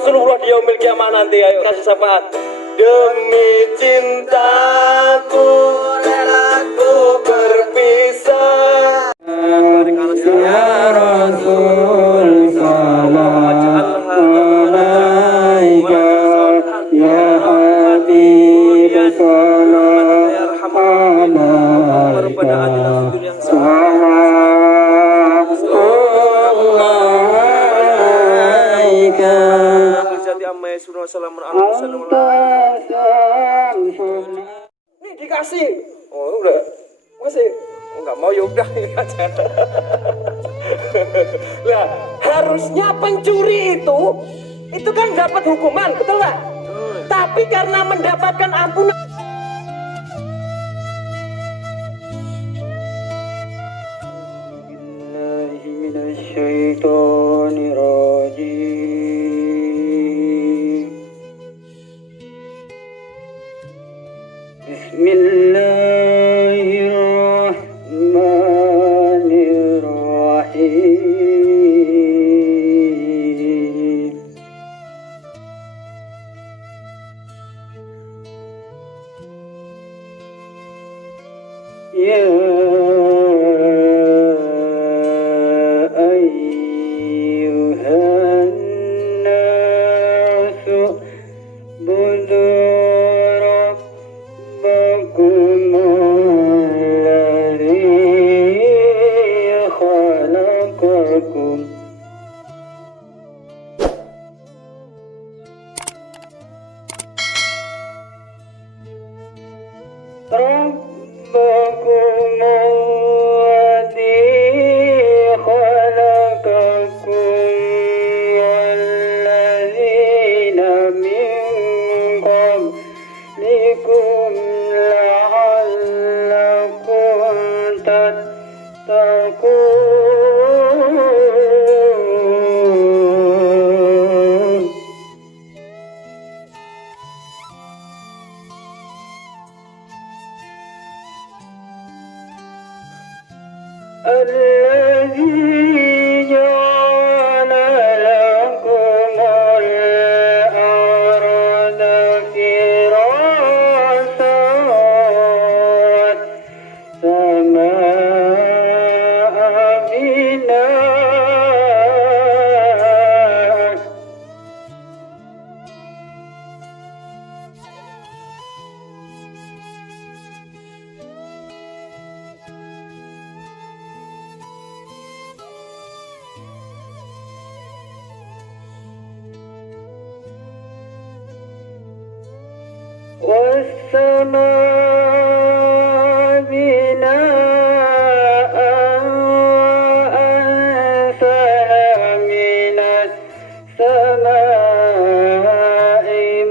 Rasulullah di yaumil kiamah nanti. Ayo kasih syafaat. Demi cintaku relaku berpisah. Ya Rasul salam alaika, ya Habib salam alaika. Ini dikasih. Oh udah, masih. Oh, nggak mau ya udah aja. Lah harusnya pencuri itu kan dapat hukuman, betul nggak? Tapi karena mendapatkan ampunan. Bismillahirrahmanirrahim. Ya ayyuhan nasu budu rabbakum alladzi khalaqakum ربكم الذي خلقكم والذين من قبلكم لعلكم تتقون. الذي جعل لكم الأرض فراشا والسماء بناء. والسماء بناء وأنزل من السماء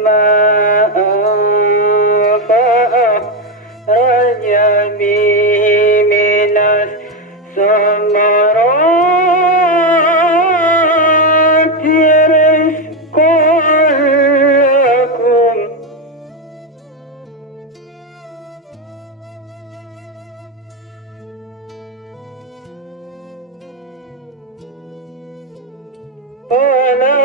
ماء فأخرج به من الثمرات رزقا لكم. فلا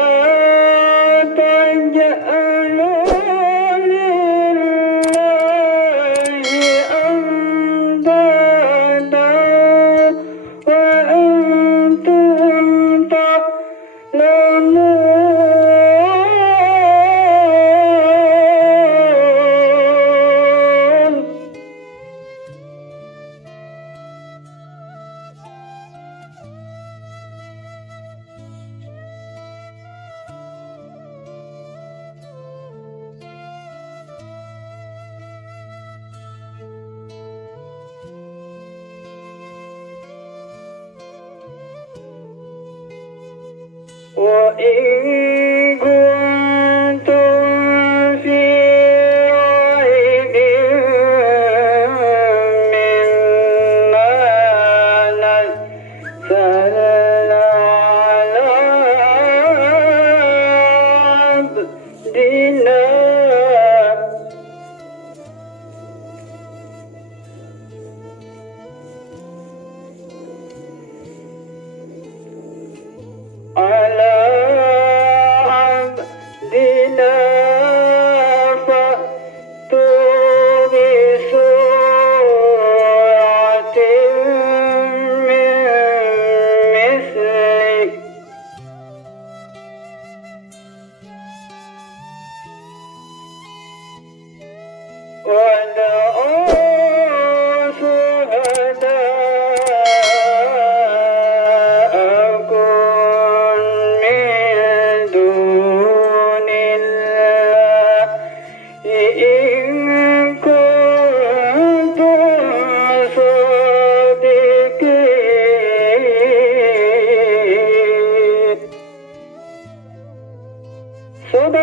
Sadaqallahul azim.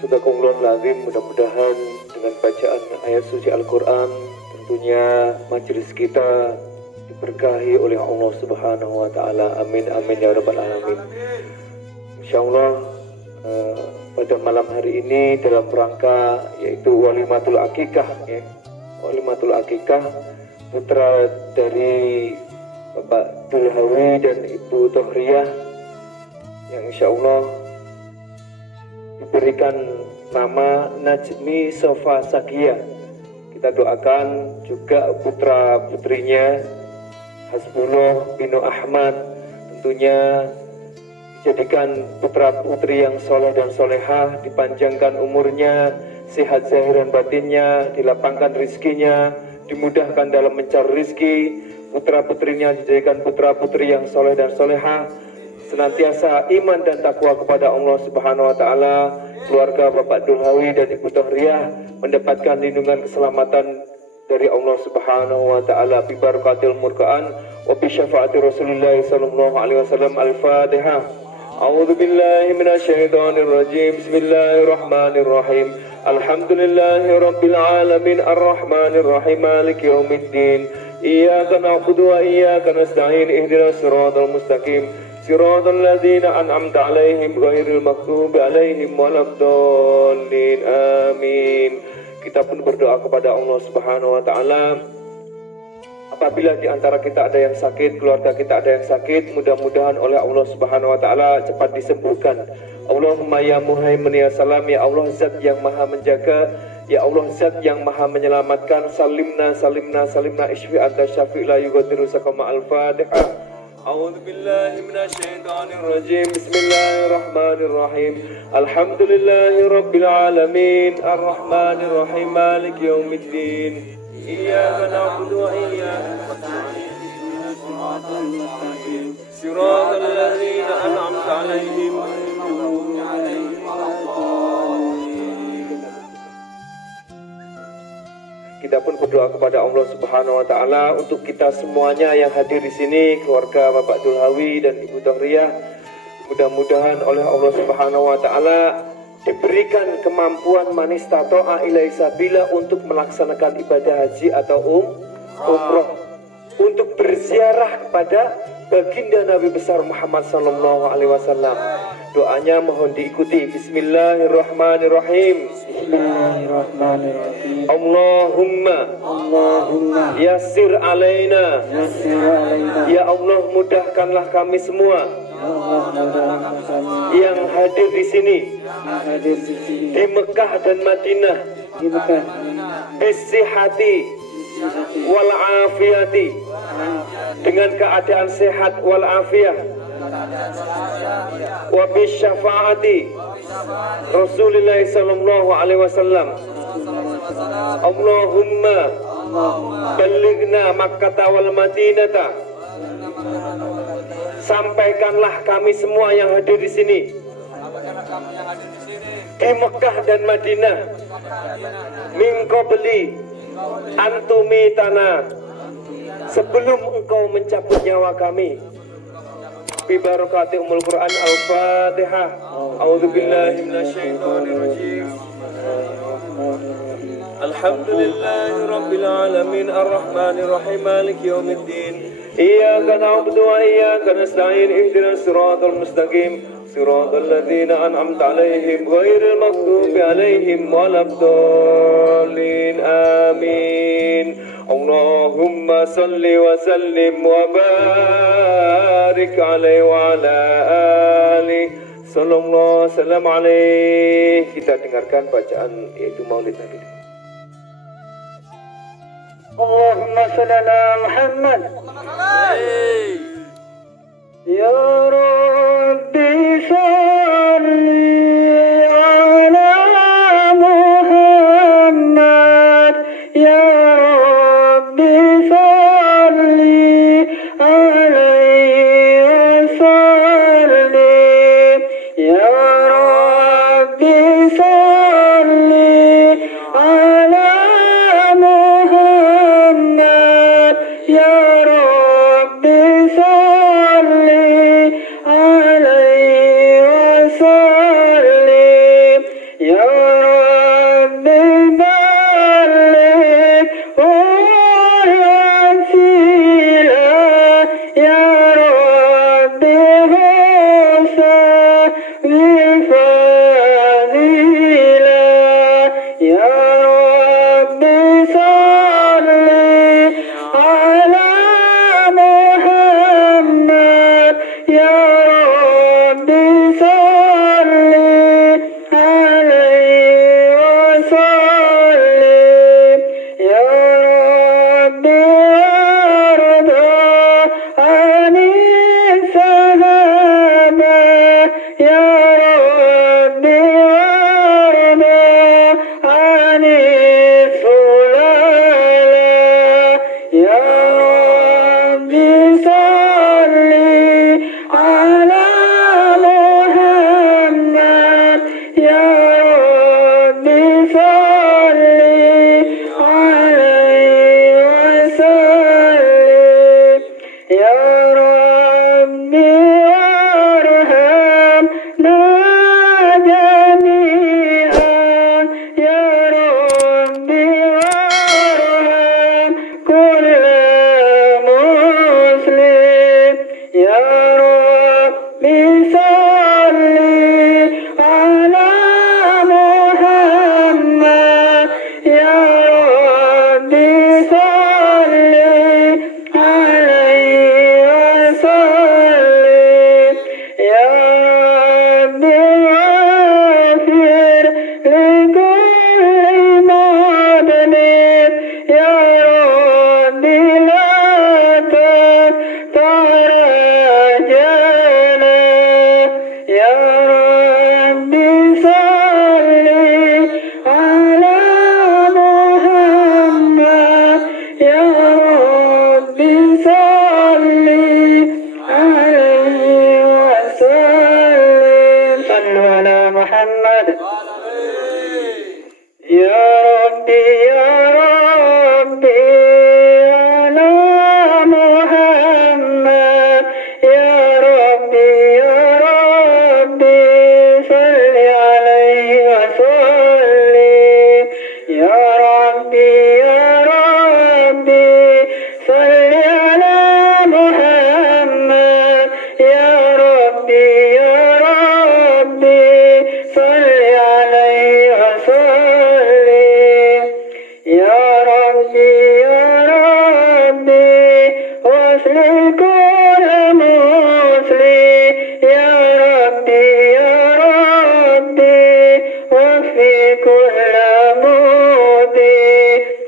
Sadaqallahul azim. Mudah-mudahan dengan bacaan ayat suci Al-Quran tentunya majelis kita diberkahi oleh Allah Subhanahu wa Ta'ala. Amin amin ya rabbal alamin. Insyaallah pada malam hari ini dalam rangka yaitu Walimatul Akikah ya. Walimatul Akikah, putra dari Bapak Dulhawi dan Ibu Tohriyah yang insyaallah diberikan nama Najmi Sofa Sakia. Kita doakan juga putra putrinya Hasbullah Binu Ahmad tentunya dijadikan putra putri yang soleh dan solehah, dipanjangkan umurnya, sehat zahir dan batinnya, dilapangkan rizkinya, dimudahkan dalam mencari rizki, putra putrinya dijadikan putra putri yang soleh dan solehah, senantiasa iman dan takwa kepada Allah Subhanahu wa Ta'ala. Keluarga Bapak Dulhawi dan Ibu Tohriyah mendapatkan lindungan keselamatan dari Allah Subhanahu wa Ta'ala bi barakatil Qur'an wa bi syafaati Rasulullah sallallahu alaihi wasallam. Al-Fatihah. A'udzu billahi minasyaitonir rajim. Bismillahirrahmanirrahim. Alhamdulillahirabbil alamin arrahmanir rahim maliki yaumiddin. Iyyaka na'budu wa iyyaka nasta'in. Ihdinas siratal mustaqim. Siratal ladzina an'amta 'alaihim ghairil maghdubi 'alaihim waladdallin. Amin. Kita pun berdoa kepada Allah Subhanahu wa Ta'ala. Apabila di antara kita ada yang sakit, keluarga kita ada yang sakit, mudah-mudahan oleh Allah Subhanahu wa Ta'ala cepat disembuhkan. Allahumma ya muhaimin ya salam, ya Allah zat yang maha menjaga, ya Allah zat yang maha menyelamatkan. Salimna salimna salimna ishfi anta syafi' la yughadiru sakama. Al-Fatihah. A'udzu billahi minasyaitonir rajim. Bismillahirrahmanirrahim. Alhamdulillahirabbil alamin arrahmanir rahim maliki yaumiddin. Iyyaka na'budu wa iyyaka nasta'in. Ihdinas siratal mustaqim. Siratal ladzina an'amta 'alaihim ghairil maghdubi 'alaihim waladdallin. Kita pun berdoa kepada Allah Subhanahu wa Ta'ala untuk kita semuanya yang hadir di sini, keluarga Bapak Dulhawi dan Ibu Tohriyah. Mudah-mudahan oleh Allah Subhanahu wa Ta'ala diberikan kemampuan manistato'a ilai sabila untuk melaksanakan ibadah haji atau umroh, untuk berziarah kepada baginda Nabi besar Muhammad sallallahu alaihi wasallam. Doanya mohon diikuti. Bismillahirrahmanirrahim. Bismillahirrahmanirrahim. Allahumma yassir alaina. Ya Allah mudahkanlah kami semua yang hadir di sini, di Mekah dan Madinah, bisihati wal afiyati, dengan keadaan sehat wal afiyah, wa bisyafaati Rasulullah sallallahu alaihi wasallam. Allahumma ballighna Makkah wal Madinata. Sampaikanlah kami semua yang hadir di sini di Mekah dan Madinah, min qabli antumi tanah, sebelum engkau mencabut nyawa kami. Bi barakati umul Quran. Al-Fatihah. A'udzu billahi minasyaitonir rajim. Alhamdulillahi rabbil alamin arrahmanir rahim maliki yaumiddin. Iyyaka na'budu wa iyyaka nasta'in. Ihdinas siratal mustaqim. Siratal ladzina an'amta 'alaihim ghairil maghdubi 'alaihim waladdallin. Amin. Allahumma salli wa sallim wa barik alaihi wa ala alihi sallallahu sallam alaihi. Kita dengarkan bacaan yaitu Maulid Nabi. Allahumma salli ala Muhammad. Ya Rabbi salli ala Muhammad. Ya Rabbi salli alaihi wasallim. Ya Rabbi salli ala Muhammad.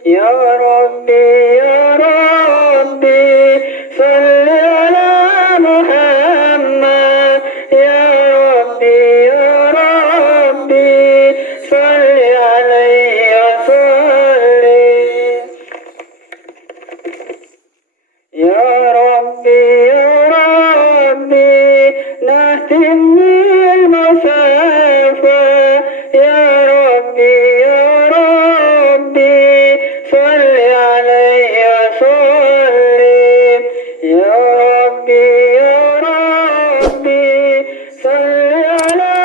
يا ربي يا ربي صل على محمد يا ربي يا ربي صل عليه وسلم يا ربي يا ربي نهتني المسافة يا ربي يا ربي صل عليه وسلم يا ربي يا ربي صل على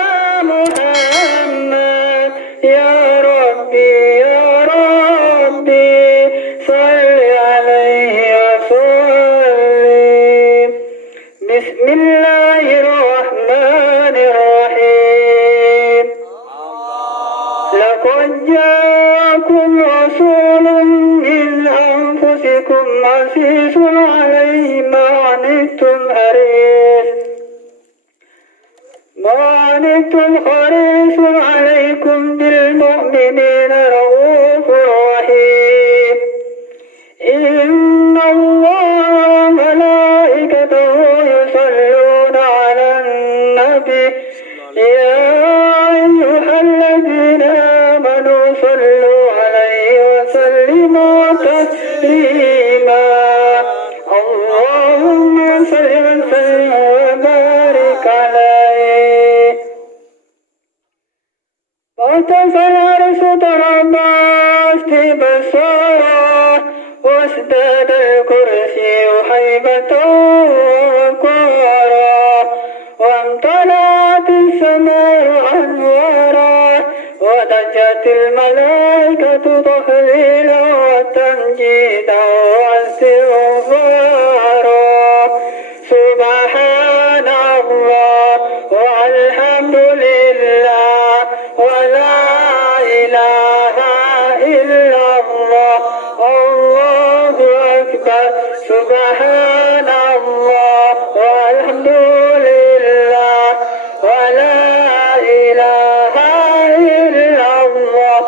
محمد يا ربي يا ربي صل عليه وسلم بسم الله الرحمن الرحيم لقد جاءكم رسول من أنفسكم عزيز عليه ما عنتم حريص عليكم بالمؤمنين رؤوف رحيم إن الله وملائكته يصلون على النبي يا أيها الذين آمنوا صلوا عليه وسلموا تسليما اللهم صل وسلم وبارك عليه فارتفع العرش تربى استبصارا وازداد الكرسي هيبة ووقارا وامتلأت السماء أنوارا ودجت الملائكة تهليلا وتمجيدا واستغفارا سبحان الله والحمد لله ولا إله إلا الله الله أكبر سبحان الله والحمد لله ولا إله إلا الله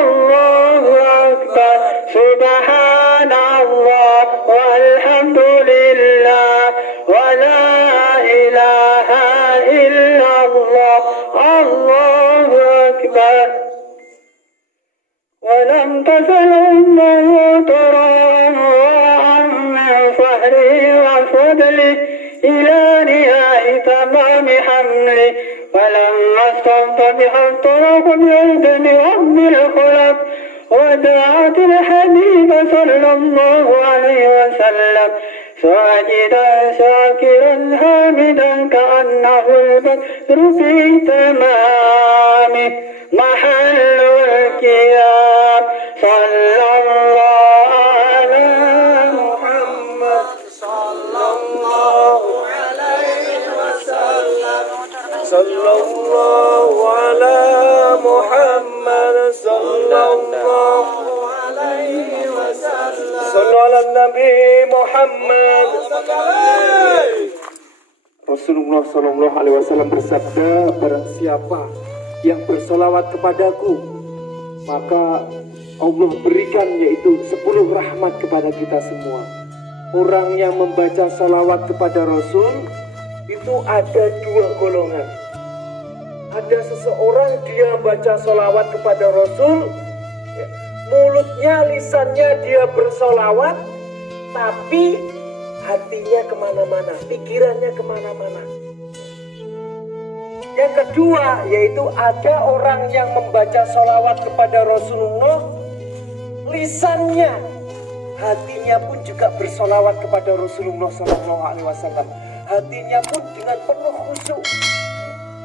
الله أكبر سبحان الله والحمد لله ولا إله إلا الله الله أكبر ولم تزل أمه ترى أنواعا من فهره وفضله إلى نهاية تمام حمله فلما استنطبح الطرق بإذن رب الخلق ودعت الحبيب صلى الله عليه وسلم ساجدا شاكرا حامدا كأنه البدر في تمامه محل القيام صلى الله على محمد صلى الله عليه وسلم صلى الله على محمد صلى الله عليه وسلم صلى على النبي محمد. Rasulullah Shallallahu Alaihi Wasallam bersabda, barang siapa yang bersolawat kepadaku, maka Allah berikan yaitu 10 rahmat kepada kita semua. Orang yang membaca solawat kepada Rasul itu ada 2 golongan. Ada seseorang dia baca solawat kepada Rasul, mulutnya, lisannya dia bersolawat, tapi hatinya kemana-mana, pikirannya kemana-mana. Yang kedua, yaitu ada orang yang membaca solawat kepada Rasulullah, lisannya, hatinya pun juga bersolawat kepada Rasulullah SAW. Hatinya pun dengan penuh khusyuk,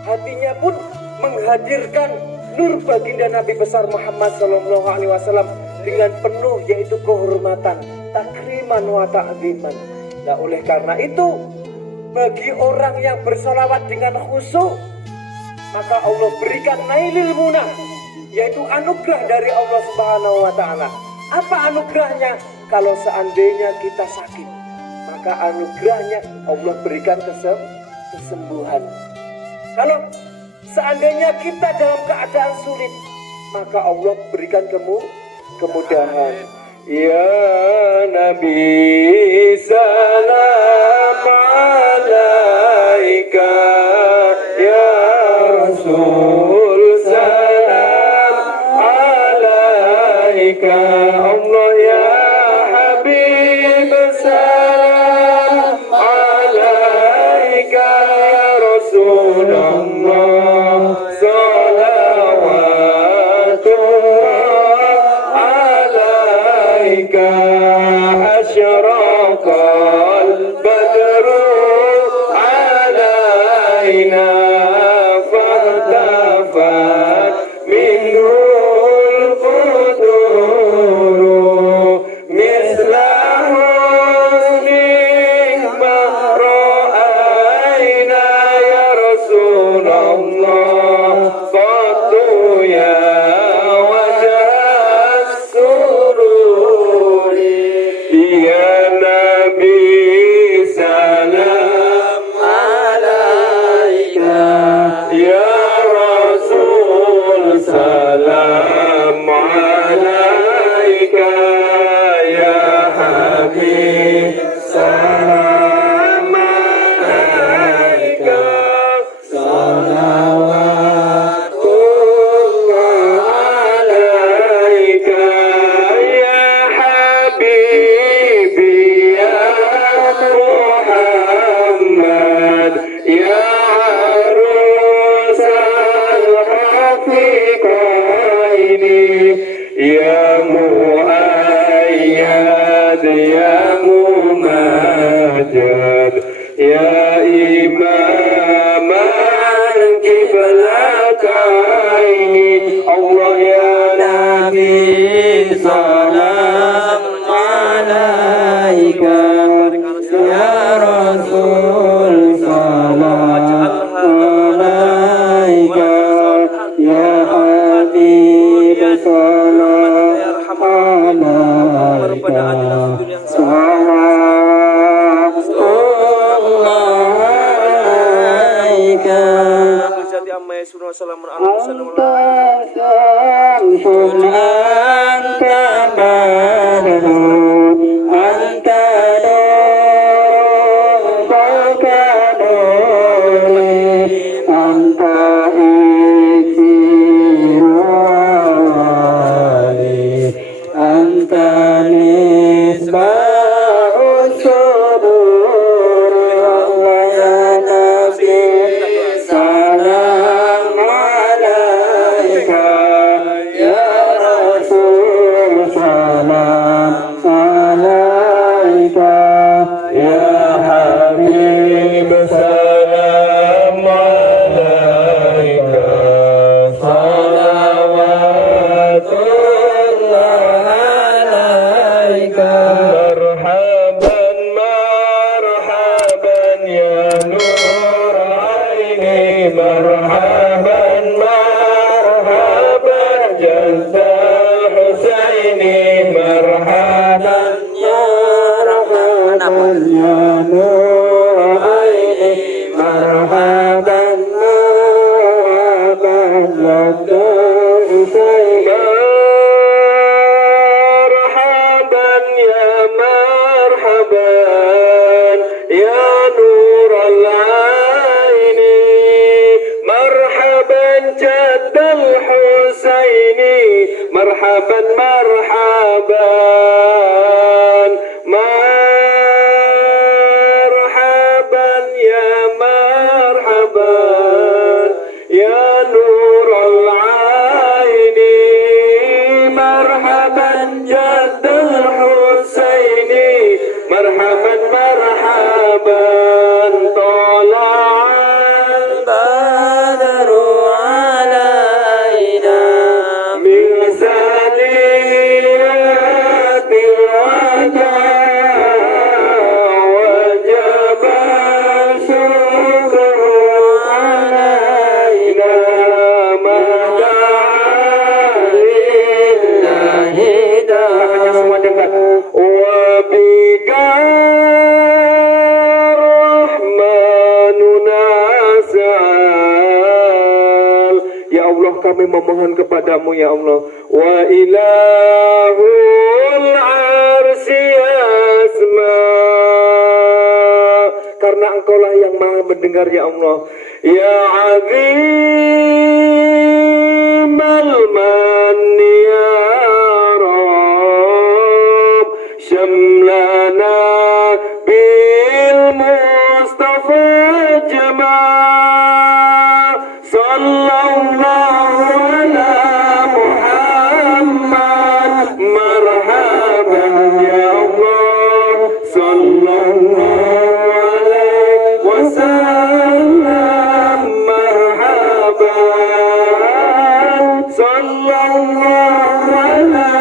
hatinya pun menghadirkan nur baginda Nabi besar Muhammad SAW dengan penuh yaitu kehormatan, takriman wa ta'ziman. Nah, oleh karena itu, bagi orang yang bersolawat dengan khusyuk, maka Allah berikan nailil munah, yaitu anugerah dari Allah Subhanahu wa Ta'ala. Apa anugerahnya? Kalau seandainya kita sakit, maka anugerahnya Allah berikan kesembuhan. Kalau seandainya kita dalam keadaan sulit, maka Allah berikan kemudahan. Ya Nabi salam alaika, ya Rasul salam alaika, Allah ya Habib salam alaika, ya Rasulullah salawatullah alaika. أشرق البدر علينا فارتفعت منه القدور مثل حسنك ما رأينا يا رسول الله قط يا وجه السرور يا نبي سلام عليك يا رسول سلام عليك يا حبيب سلام عليك صلوات الله عليك يا حبيبي يا محمد يا عروس الرفيقين يا مؤيد يا ممجد يا إمام القبلتين الله يا نبي سلام عليك يا رسول سلام عليك يا حبيب سلام عليك صلوات الله عليك أنت شمس أنت بدر أنت نور فوق نوري أنت إكسير وعلي أنت مصباح السرور الله يا نبي سلام عليك يا رسول سلام عليك يا حبيب سلام عليك صلوات الله عليك مرحبا مرحبا يا نور عيني مرحبا مرحبا جد حسيني مرحبا يا مرحبا يا نور عيني مرحبا مرحبا جد حسيني مرحبا يا مرحبا يا نور العين مرحبا جد الحسين مرحبا مرحبا مرحبا يا مرحبا يا نور العين مرحبا جد الحسين مرحبا مرحبا طلع البدر علينا من ثنيات الوداع وجب الشكر علينا ما دعا لله داع وبك الرحمن نسأل. Ya Allah, kami memohon memohon kepadamu ya Allah. Wa ilahul arsy asma, karena engkaulah yang maha mendengar ya Allah. Ya azimal manni ya Rabb, syamlana bil Mustafa jamal, sallallahu ala Muhammad, marhaban ya Allah, sallallahu alaihi wasallam, marhaban, sallallahu ala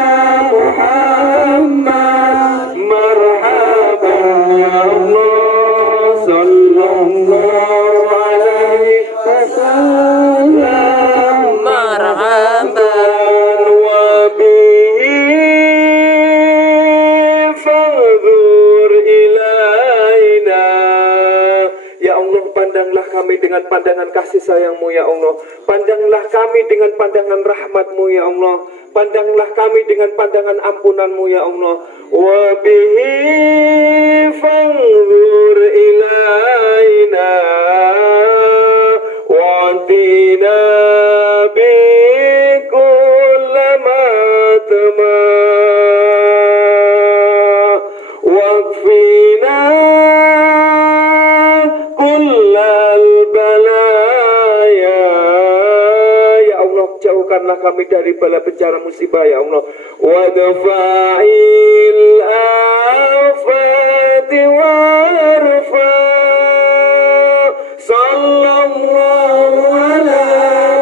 Muhammad, marhaban ya Allah, sallallahu alaihi wasallam, marhaban, wa bihi fadhur ilaina. Ya Allah, pandanglah kami dengan pandangan kasih sayang-Mu ya Allah. Pandanglah kami dengan pandangan rahmat-Mu ya Allah. Pandanglah kami dengan pandangan ampunan-Mu ya Allah. Wa bihi fadhur ilaina wa atina bi kullama tama waqfina kullal balaya. Ya Allah, jauhkanlah kami dari bala bencana musibah ya Allah. Wa dafa'il afati warfa, sallallahu ala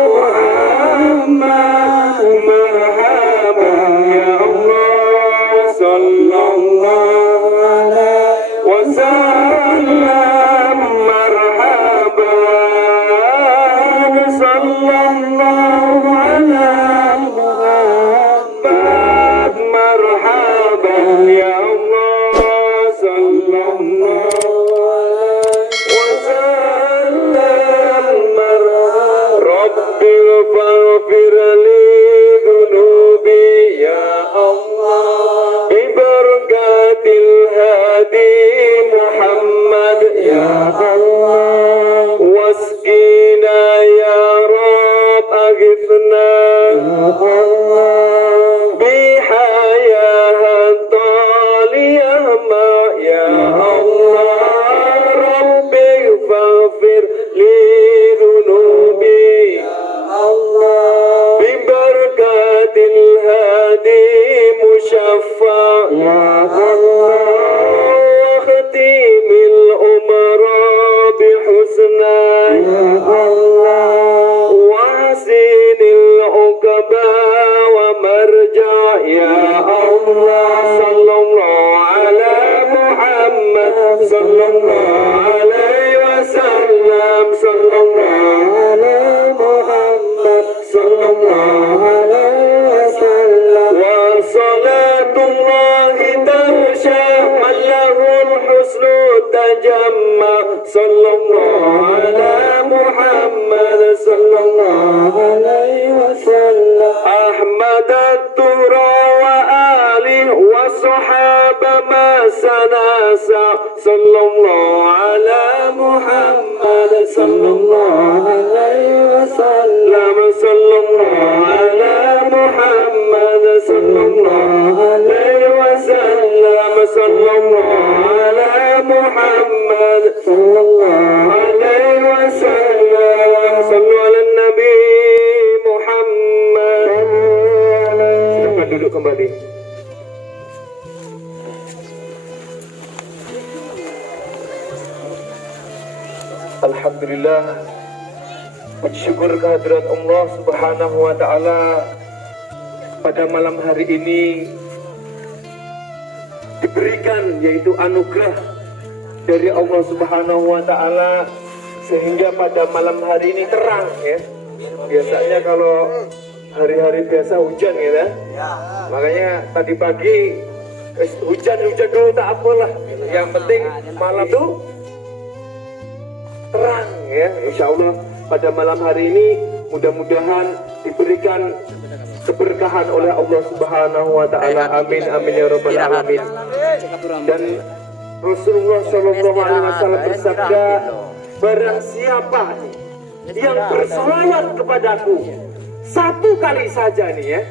Muhammad, marhaban ya Allah, sallallahu alaihi wasallam, marhaban, sallallahu ala Muhammad, marhaban ya Allah, sallallahu faghfir li dhunubi ya Allah, bi barakatil hadi Muhammad ya Allah, wasqina ya Rabb, aghithna ya Allah, bi hayahat taliyah ma ya Allah, Rabbi faghfir li dhunubi Allah, bibarakatil hadi musyaffa ya Allah, wa khatimil umra bihusna ya Allah, wa hasinil uqba wa marja ya Allah, sallallahu ala Muhammad, sallallahu alaihi wasallam, sallallahu alaihi Muhammad, sallallahu alaihi wasallam, wa salatullahi tarsha man lahul husnu tajamma, sallallahu ala Muhammad, sallallahu alaihi wasallam, Ahmad at-Tura wa alihi wa sahaba ma sanasa, sallallahu ala Muhammad, sallallahu alaihi wasallam, sallallahu ala Muhammad, sallallahu alaihi wasallam, sallallahu ala Muhammad, sallallahu alaihi wasallam, sallu ala Nabi Muhammad. Silakan duduk kembali. Alhamdulillah, bersyukur kehadirat Allah Subhanahu wa Ta'ala. Pada malam hari ini diberikan yaitu anugerah dari Allah Subhanahu wa Ta'ala, sehingga pada malam hari ini terang ya. Biasanya kalau hari-hari biasa hujan gitu ya. Makanya tadi pagi hujan dulu tak apalah. Yang penting malam itu terang ya. Insya Allah pada malam hari ini mudah-mudahan diberikan keberkahan oleh Allah Subhanahu wa taala. Amin amin ya rabbal alamin. Dan Rasulullah Shallallahu alaihi wasallam bersabda, barang siapa yang bersolawat kepadaku satu kali saja nih ya.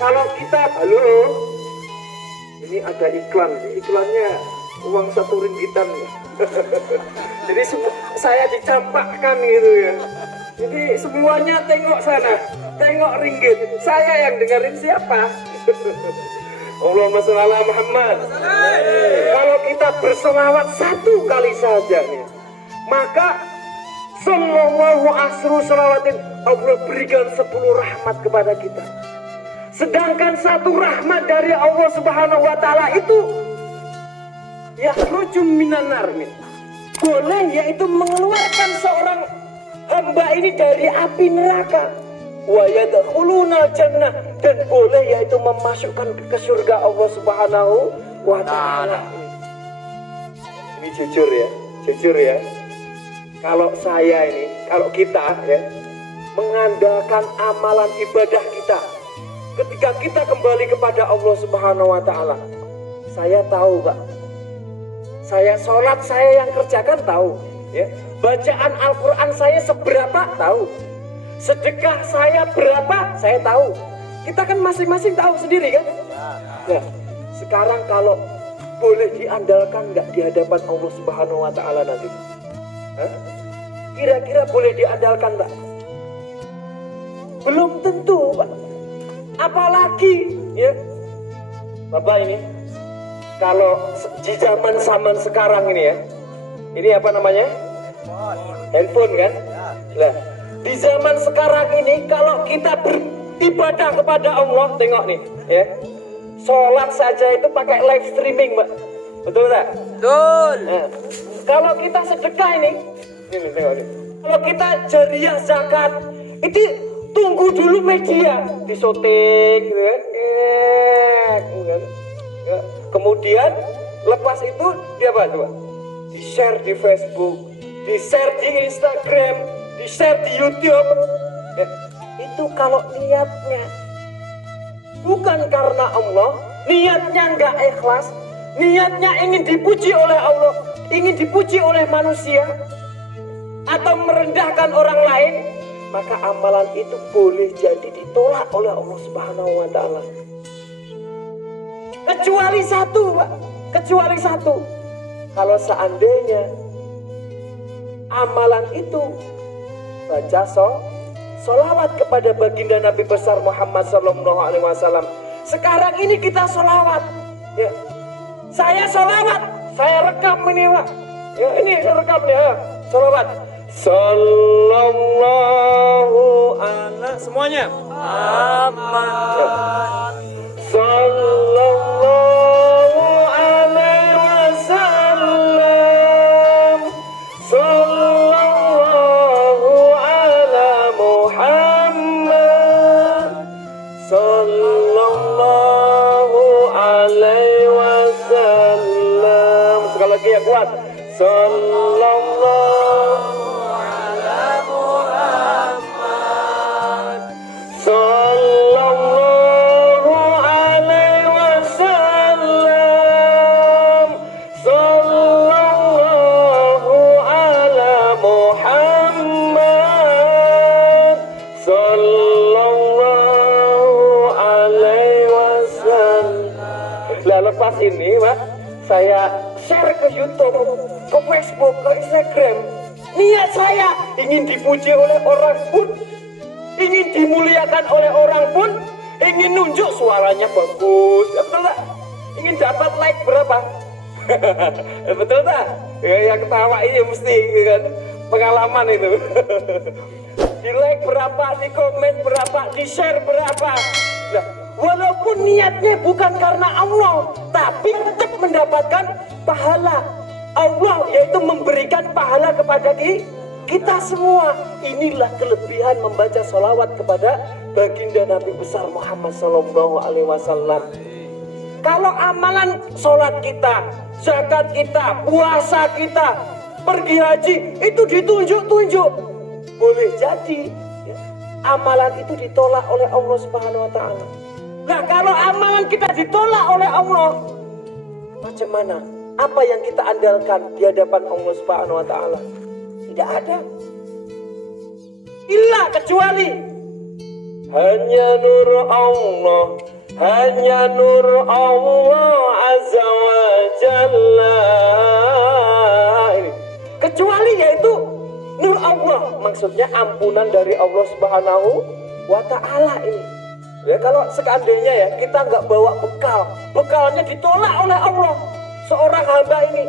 Kalau kita, halo, ini ada iklan, iklannya uang 1 ringgitan. Jadi saya dicampakkan gitu ya. Jadi semuanya tengok sana, tengok ringgit. Saya yang dengerin siapa? Allahumma sholli ala Muhammad. Kalau kita berselawat satu kali saja nih, maka sallallahu asru salawatin, Allah berikan 10 rahmat kepada kita. Sedangkan 1 rahmat dari Allah Subhanahu wa taala itu yakhruju minan nar, boleh yaitu mengeluarkan seorang hamba ini dari api neraka, wa yadkhuluna jannah, dan boleh yaitu memasukkan ke surga Allah Subhanahu wa taala. Ini jujur ya. Kalau saya ini, kalau kita ya mengandalkan amalan ibadah kita, ketika kita kembali kepada Allah Subhanahu wa taala, saya tahu Pak, saya sholat saya yang kerjakan tahu ya, bacaan Al-Quran saya seberapa tahu, sedekah saya berapa saya tahu, kita kan masing-masing tahu sendiri kan. Nah, sekarang kalau boleh diandalkan nggak di hadapan Allah Subhanahu wa taala nanti? Kira-kira boleh diandalkan Pak? Belum tentu Pak. Apalagi ya Bapak ini, kalau di zaman sekarang ini ya, ini apa namanya? Handphone kan? Nah, di zaman sekarang ini kalau kita beribadah kepada Allah, tengok nih ya, sholat saja itu pakai live streaming Mbak, betul tak? Betul. Nah, kalau kita sedekah ini tengok nih, kalau kita jariyah zakat, itu tunggu dulu media disoting gitu kan. Ya. Kemudian lepas itu dia apa tuh? Di-share di Facebook, di-share di Instagram, di-share di YouTube. Ya. Itu kalau niatnya bukan karena Allah, niatnya nggak ikhlas, niatnya ingin dipuji oleh Allah, ingin dipuji oleh manusia, atau merendahkan orang lain, maka amalan itu boleh jadi ditolak oleh Allah Subhanahu wa taala. Kecuali satu, Pak. Kecuali satu. Kalau seandainya amalan itu baca sholawat kepada baginda Nabi besar Muhammad sallallahu alaihi wasallam. Sekarang ini kita sholawat. Ya. Saya sholawat, saya rekam ini, Pak. Ya, ini rekamnya. Sholawat. Sallallahu ala semuanya. Aman. Sallallahu alaihi wasallam. Sallallahu ala Muhammad. Sallallahu alaihi wasallam. Sekali lagi yang kuat. Sallallahu lepas ini, Pak, saya share ke YouTube, ke Facebook, ke Instagram. Niat saya ingin dipuji oleh orang pun, ingin dimuliakan oleh orang pun, ingin nunjuk suaranya bagus, ya, betul tak? Ingin dapat like berapa? Ya, betul tak? Ya, yang ketawa ini mesti kan pengalaman itu. Di like berapa, di komen berapa, di share berapa. Nah, walaupun niatnya bukan karena Allah, tapi tetap mendapatkan pahala Allah, yaitu memberikan pahala kepada kita semua. Inilah kelebihan membaca sholawat kepada baginda Nabi besar Muhammad sallallahu alaihi wasallam. Kalau amalan sholat kita, zakat kita, puasa kita, pergi haji itu ditunjuk-tunjuk, boleh jadi ya, amalan itu ditolak oleh Allah Subhanahu wa taala. Nah, kalau amalan kita ditolak oleh Allah, macam mana? Apa yang kita andalkan di hadapan Allah Subhanahu wa taala? Tidak ada. Illa kecuali hanya nur Allah, hanya nur Allah azza wa jalla. Kecuali yaitu nur Allah, maksudnya ampunan dari Allah Subhanahu wa taala ini. Ya, kalau seandainya ya kita nggak bawa bekal, bekalnya ditolak oleh Allah, seorang hamba ini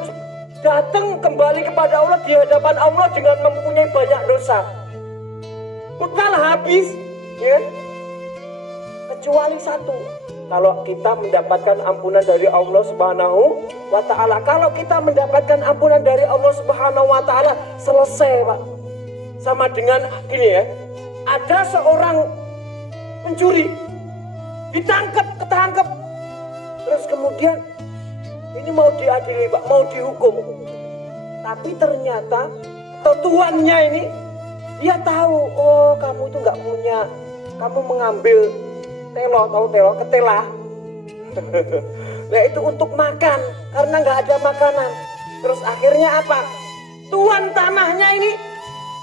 terus datang kembali kepada Allah di hadapan Allah dengan mempunyai banyak dosa, bekal habis, ya. Kecuali satu, kalau kita mendapatkan ampunan dari Allah Subhanahu wa taala. Kalau kita mendapatkan ampunan dari Allah Subhanahu wa taala, selesai, Pak. Sama dengan gini ya, ada seorang pencuri ketangkep, terus kemudian ini mau diadili, Pak, mau dihukum, tapi ternyata tuannya ini dia tahu, oh kamu itu nggak punya, kamu mengambil ketela nah itu untuk makan karena nggak ada makanan. Terus akhirnya apa, tuan tanahnya ini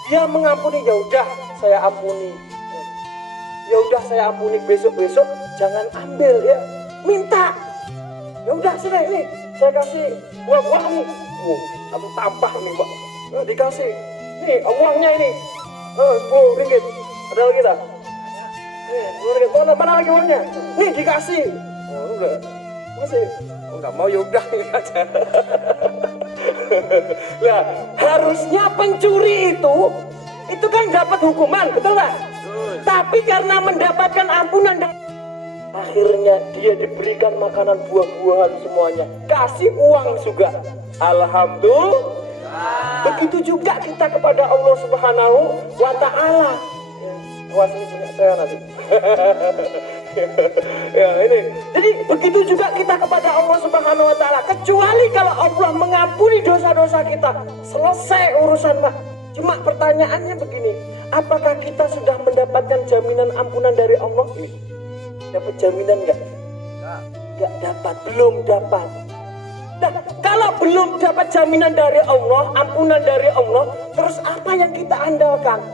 dia mengampuni, ya udah saya ampuni, besok jangan ambil ya, minta, ya udah sini ini saya kasih buah nih, satu tampah nih Pak, nah, dikasih nih uangnya ini 10 ringgit, ada lagi tak? Mana lagi uangnya? Nih dikasih. Oh, udah. Masih. Oh, nggak mau, yaudah aja. Lah, harusnya pencuri itu kan dapat hukuman, betul nggak? Tapi karena mendapatkan ampunan dan akhirnya dia diberikan makanan buah-buahan semuanya, kasih uang juga. Alhamdulillah. Begitu juga kita kepada Allah Subhanahu wa taala. Awas ini punya saya nanti. Ya ini. Jadi begitu juga kita kepada Allah Subhanahu wa taala. Kecuali kalau Allah mengampuni dosa-dosa kita, selesai urusan, Pak. Cuma pertanyaannya begini, apakah kita sudah mendapatkan jaminan ampunan dari Allah? Dapat jaminan enggak? Enggak dapat, belum dapat. Nah, kalau belum dapat jaminan dari Allah, ampunan dari Allah, terus apa yang kita andalkan?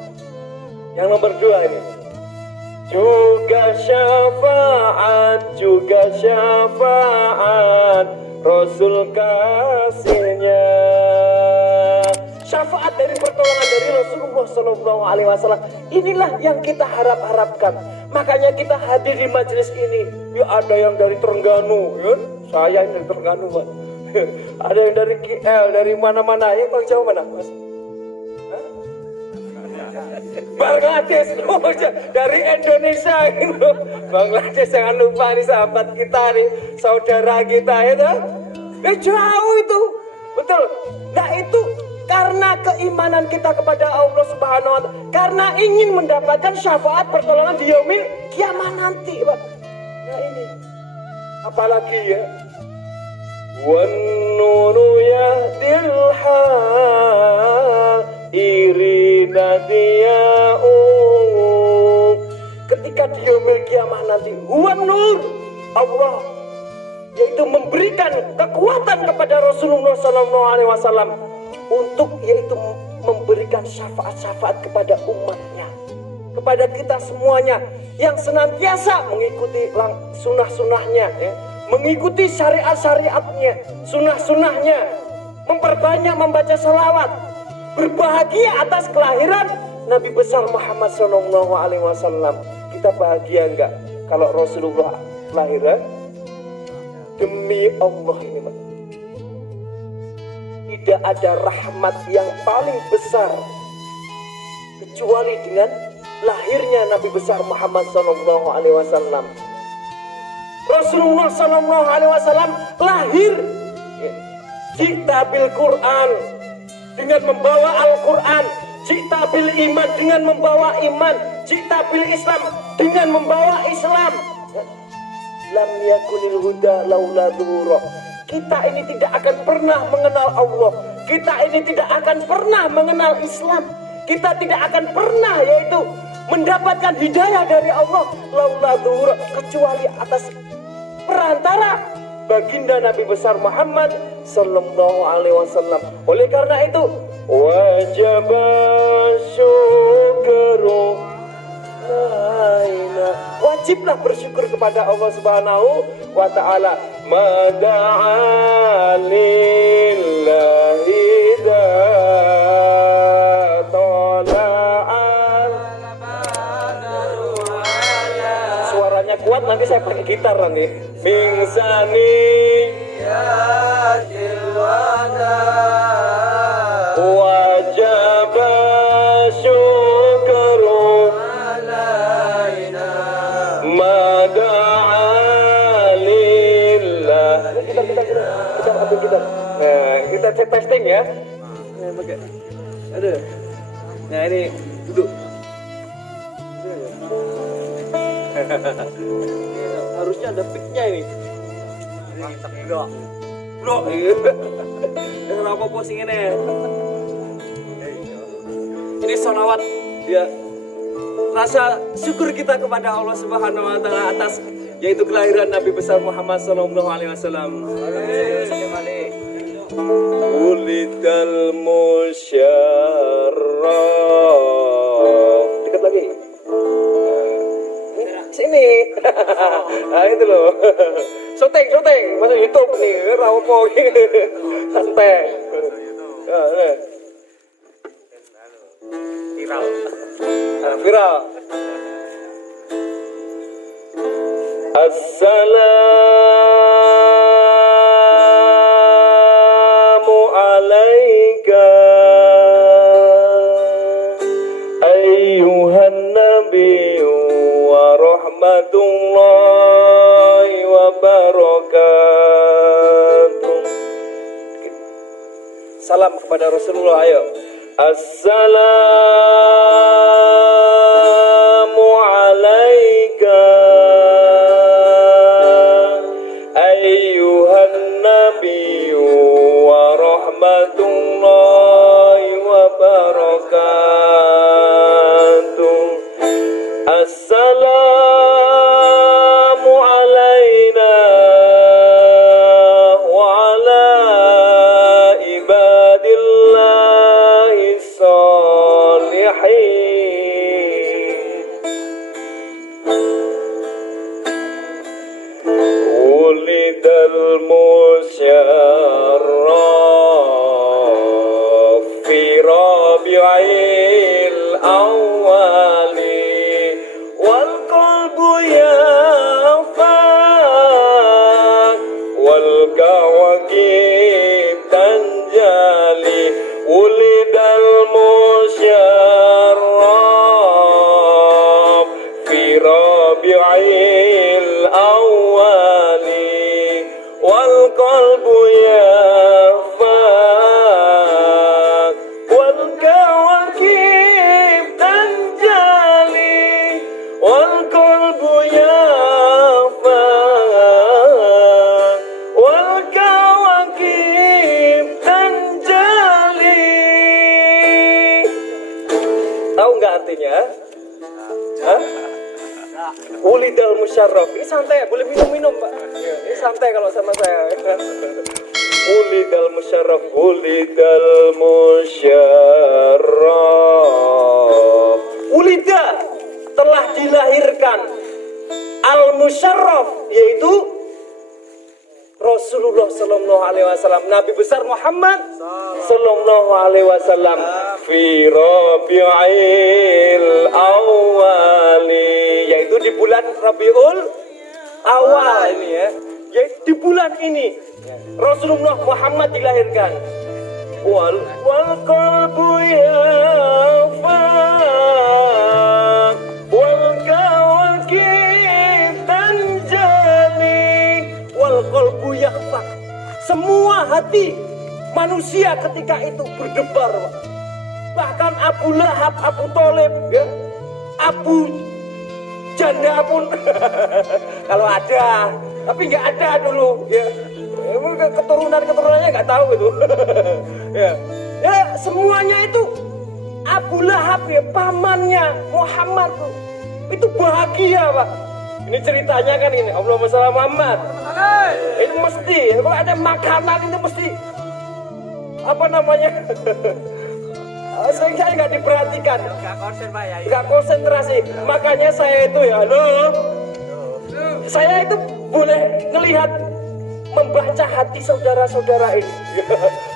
Yang nomor 2 ini, juga syafaat Rasul kasihnya. Syafaat dari pertolongan dari Rasulullah Sallallahu Alaihi Wasallam, inilah yang kita harapkan. Makanya kita hadir di majelis ini. Ya, ada yang dari Terengganu, ya? Saya yang dari Terengganu, Pak. Ada yang dari KL, dari mana-mana. Yang paling jauh mana, Mas? Bangladesh, dari Indonesia gitu. Bangladesh, jangan lupa nih sahabat kita nih, saudara kita ya. Jauh itu, betul. Nah itu karena keimanan kita kepada Allah Subhanahu wa taala, karena ingin mendapatkan syafaat pertolongan di yaumil kiamat nanti, Pak. Nah ini, apalagi ya, wan nuru yahdil irina diya'u. Ketika di yaumil kiamah nanti, wan nur Allah, yaitu memberikan kekuatan kepada Rasulullah Sallallahu Alaihi Wasallam untuk yaitu memberikan syafaat-syafaat kepada umatnya, kepada kita semuanya yang senantiasa mengikuti sunnah-sunnahnya, ya, mengikuti syariat-syariatnya, sunnah-sunnahnya, memperbanyak membaca salawat, berbahagia atas kelahiran Nabi besar Muhammad Sallallahu Alaihi Wasallam. Kita bahagia enggak kalau Rasulullah lahir? Demi Allah ini, Pak, tidak ada rahmat yang paling besar kecuali dengan lahirnya Nabi besar Muhammad Sallallahu Alaihi Wasallam. Rasulullah Sallallahu Alaihi Wasallam lahir jita bil Quran, dengan membawa Al-Quran, jita bil iman, dengan membawa iman, jita bil Islam, dengan membawa Islam. Lam yakunil huda laula dhuhura. Kita ini tidak akan pernah mengenal Allah, kita ini tidak akan pernah mengenal Islam, kita tidak akan pernah yaitu mendapatkan hidayah dari Allah laula dhuhur, kecuali atas perantara baginda Nabi besar Muhammad sallallahu alaihi wasallam. Oleh karena itu wajib syukru, wajiblah bersyukur kepada Allah Subhanahu wa taala. Mada'a lillahi tala'al. Suaranya kuat, nanti saya pakai gitar nanti. Mingsani wajib syukru mada'alillah. Kita ambil gitar. Nah, kita testing ya. Nah, pakai. Aduh. Nah, ini duduk. Harusnya ada pick-nya ini. Mantap bro. Bro. Kenapa posing ini? Ini sholawat ya. Rasa syukur kita kepada Allah Subhanahu wa taala atas yaitu kelahiran Nabi besar Muhammad sallallahu alaihi wasallam. Ulidal musyarraf. Dekat lagi. Sini. Nah itu loh. Syuting masuk YouTube nih, rawopo gitu. Santai. Viral. Assalamu alaika ayyuhan nabiyyu wa rahmatullahi wa barakatuh. Salam kepada Rasulullah, ayo. Assalamu alaika ayyuhan nabiyyu wa rahmatullahi wa barakatuh. Assalamu alaina wa ala ibadillahi salihin. Ulidal musyarraf fi rabi'il awwali wal qalbu yafaq wal kawakib tanjali. Ulidal musyarraf fi rabi'il awwali wal qalbu yafaq wal kawakib tanjali wal qalbu yafaq wal kawakib tanjali. Tahu nggak artinya? Hah? Ulidal musyarraf. Ini santai, boleh minum-minum Pak. Ini santai kalau sama saya. Ulidal musyarraf, ulidal musyarraf. Ulida telah dilahirkan. Al musyarraf yaitu Rasulullah sallallahu alaihi wasallam, Nabi besar Muhammad sallallahu alaihi wasallam fi Rabi'il awwali, yaitu di bulan Rabiul Awal ini ya. Yaitu di bulan ini Rasulullah Muhammad dilahirkan. Wal qalbu yafaq wal kawakib tanjali wal qalbu yafaq. Semua hati manusia ketika itu berdebar. Bahkan Abu Lahab, Abu Thalib, ya, Abu Janda pun kalau ada, tapi nggak ada dulu, ya. Keturunannya nggak tahu itu. Ya, semuanya itu Abu Lahab ya, pamannya Muhammad tuh, itu bahagia Pak. Ini ceritanya kan ini, Allahumma shalli Muhammad. Ini mesti, kalau ada makanan itu mesti, apa namanya, saya nggak diperhatikan. Nggak konsentrasi. Makanya saya itu ya, saya itu boleh ngelihat, membaca hati saudara-saudara ini.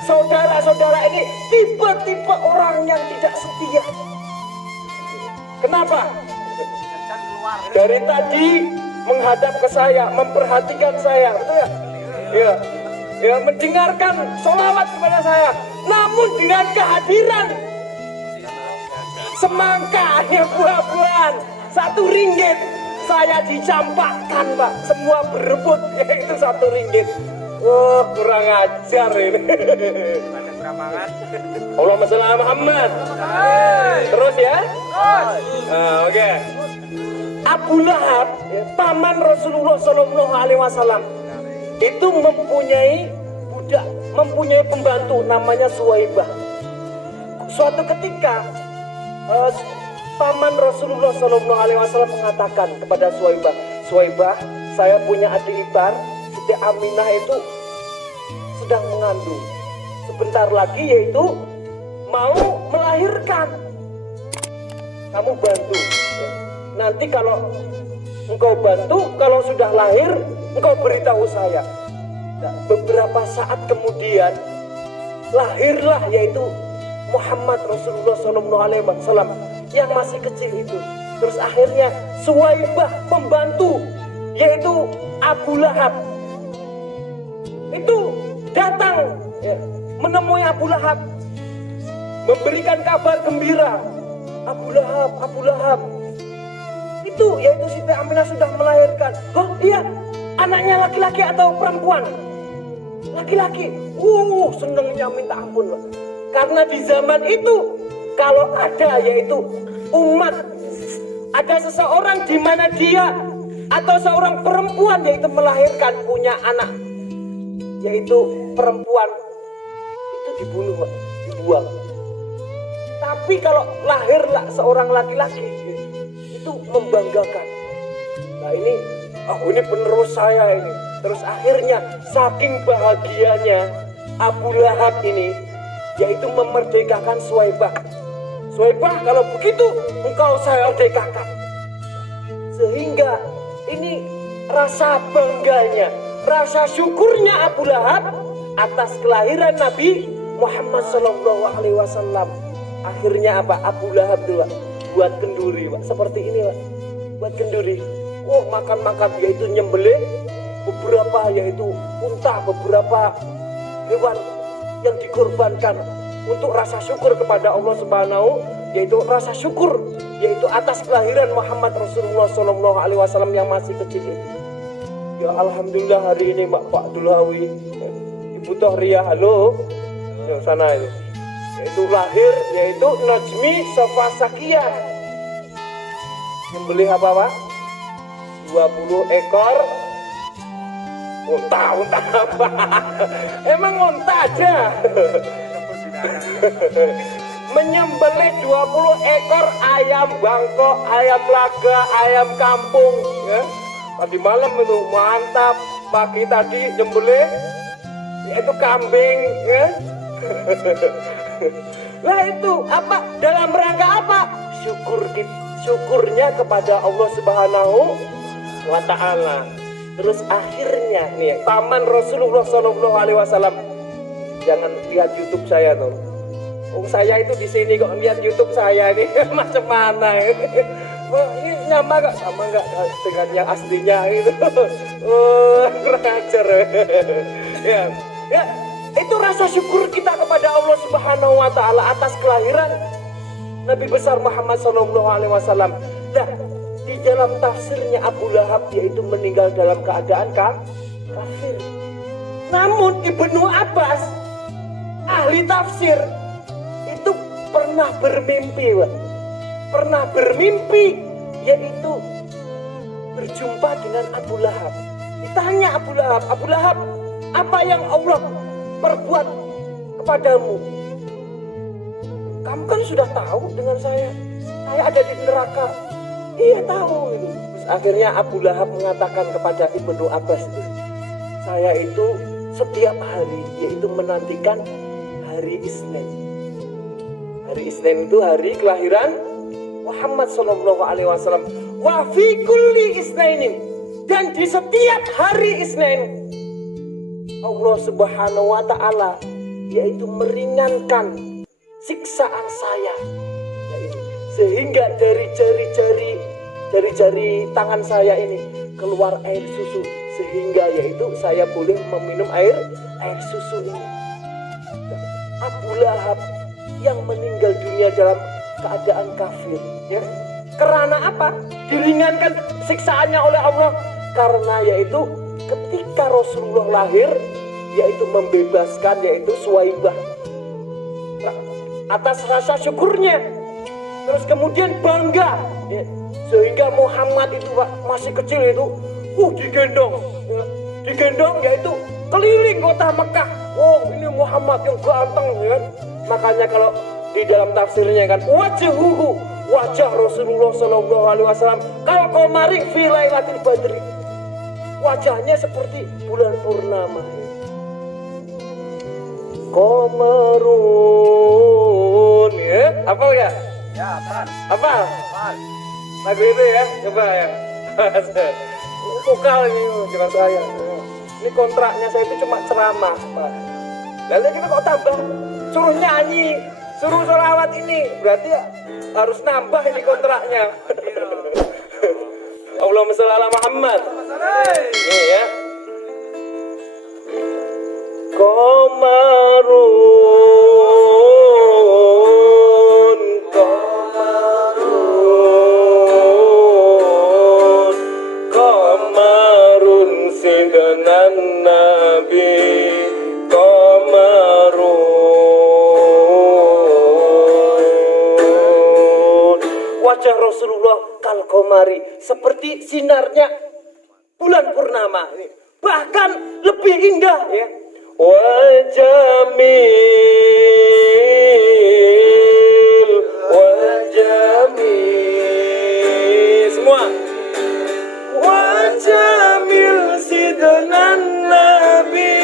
Saudara-saudara ini tipe-tipe orang yang tidak setia. Kenapa? Dari tadi menghadap ke saya, memperhatikan saya, betul ya? Ya, ya, mendengarkan sholawat kepada saya. Namun dengan kehadiran semangka ya, buah-buahan 1 ringgit, saya dicampakkan Pak. Semua berebut yaitu 1 ringgit. Wah, kurang ajar ini. Allahumma shalli ala Muhammad. Terus ya? Oke. Abu Lahab, ya, paman Rasulullah Shallallahu Alaihi Wasallam, itu mempunyai budak, mempunyai pembantu namanya Suwaibah. Suatu ketika, paman Rasulullah Shallallahu Alaihi Wasallam mengatakan kepada Suwaibah, Suwaibah, saya punya adik ipar, Siti Aminah itu sedang mengandung. Sebentar lagi yaitu mau melahirkan. Kamu bantu. Nanti kalau engkau bantu, kalau sudah lahir, engkau beritahu saya. Nah, beberapa saat kemudian lahirlah yaitu Muhammad Rasulullah SAW yang masih kecil itu. Terus akhirnya Suwaibah pembantu yaitu Abu Lahab itu datang ya, menemui Abu Lahab, memberikan kabar gembira. Abu Lahab itu yaitu Siti Aminah sudah melahirkan. Oh iya, anaknya laki-laki atau perempuan? Laki-laki. Senengnya minta ampun Pak. Karena di zaman itu kalau ada yaitu umat, ada seseorang di mana dia atau seorang perempuan yaitu melahirkan punya anak yaitu perempuan, itu dibunuh Pak, dibuang. Tapi kalau lahirlah seorang laki-laki itu membanggakan. Nah ini, ini penerus saya ini. Terus akhirnya saking bahagianya Abu Lahab ini, yaitu memerdekakan Suwaibah. Suwaibah, kalau begitu engkau saya merdekakan. Sehingga ini rasa bangganya, rasa syukurnya Abu Lahab atas kelahiran Nabi Muhammad SAW. Akhirnya apa? Abu Lahab tuh Pak, buat kenduri Pak, seperti ini Pak, buat kenduri. Makan-makan yaitu nyembelih beberapa yaitu unta, beberapa hewan yang dikorbankan untuk rasa syukur kepada Allah Subhanahu, yaitu rasa syukur yaitu atas kelahiran Muhammad Rasulullah SAW yang masih kecil itu. Ya alhamdulillah hari ini Pak Dulawi, Ibu Tohria, halo, yang sana itu. Yaitu lahir yaitu Najmi Sofa Sakiyah. Membeli apa Pak? 20 ekor unta apa? Emang unta aja. Menyembelih 20 ekor ayam Bangkok, ayam laga, ayam kampung ya. Tadi malam itu mantap. Pagi tadi nyembelih yaitu kambing ya. Lah itu apa? Dalam rangka apa? Syukurnya kepada Allah Subhanahu wa Ta'ala. Terus akhirnya nih paman Rasulullah SAW, jangan lihat YouTube saya tuh. Saya itu di sini kok lihat YouTube saya nih macam mana ini? Ini nyama gak sama gak dengan yang aslinya itu? Kurang ajar ya. Itu rasa syukur kita kepada Allah Subhanahu wa Ta'ala atas kelahiran Nabi besar Muhammad SAW. Nah, di dalam tafsirnya Abu Lahab yaitu meninggal dalam keadaan kafir. Namun Ibnu Abbas, ahli tafsir, itu pernah bermimpi, pernah bermimpi yaitu berjumpa dengan Abu Lahab. Ditanya Abu Lahab, apa yang Allah perbuat kepadamu? kamu kan sudah tahu dengan saya ada di neraka. Iya tahu itu. Terus akhirnya Abu Lahab mengatakan kepada Ibnu Abbas, saya itu setiap hari yaitu menantikan hari Isnin. Hari Isnin itu hari kelahiran Muhammad Sallallahu Alaihi Wasallam. Wa fi kulli isnainin, dan di setiap hari Isnin Allah Subhanahu Wa Taala yaitu meringankan siksaan saya, yaitu, sehingga dari jari tangan saya ini keluar air susu, sehingga yaitu saya boleh meminum air susu ini. Abu Lahab yang meninggal dunia dalam keadaan kafir, ya. Karena apa? Diringankan siksaannya oleh Allah, karena yaitu ketika Rasulullah lahir, yaitu membebaskan yaitu Suwaibah atas rasa syukurnya. Terus kemudian bangga, ya. Sehingga Muhammad itu masih kecil itu digendong yaitu keliling kota Mekah. Oh, ini Muhammad yang ganteng, ya. Makanya kalau di dalam tafsirnya kan wajah Rasulullah Sallallahu Alaihi Wasallam kalau komari fi lailatul badri, wajahnya seperti bulan purnama. Komarun, ya, apa ya? Ya, Pak. Apa? Pak. Lagu itu ya, coba ya. Vokal ini dengan saya. Ini kontraknya saya itu cuma ceramah, Pak. Lalu kita kok tambah suruh nyanyi, suruh sholawat ini, berarti harus nambah ini kontraknya. Allahumma sholli ala Muhammad. Ini ya. Komarun sidanan Nabi, Komarun. Wajah Rasulullah kal komari, seperti sinarnya bulan purnama, bahkan lebih indah, ya. Wajamil semua. Wajamil sidanan Nabi,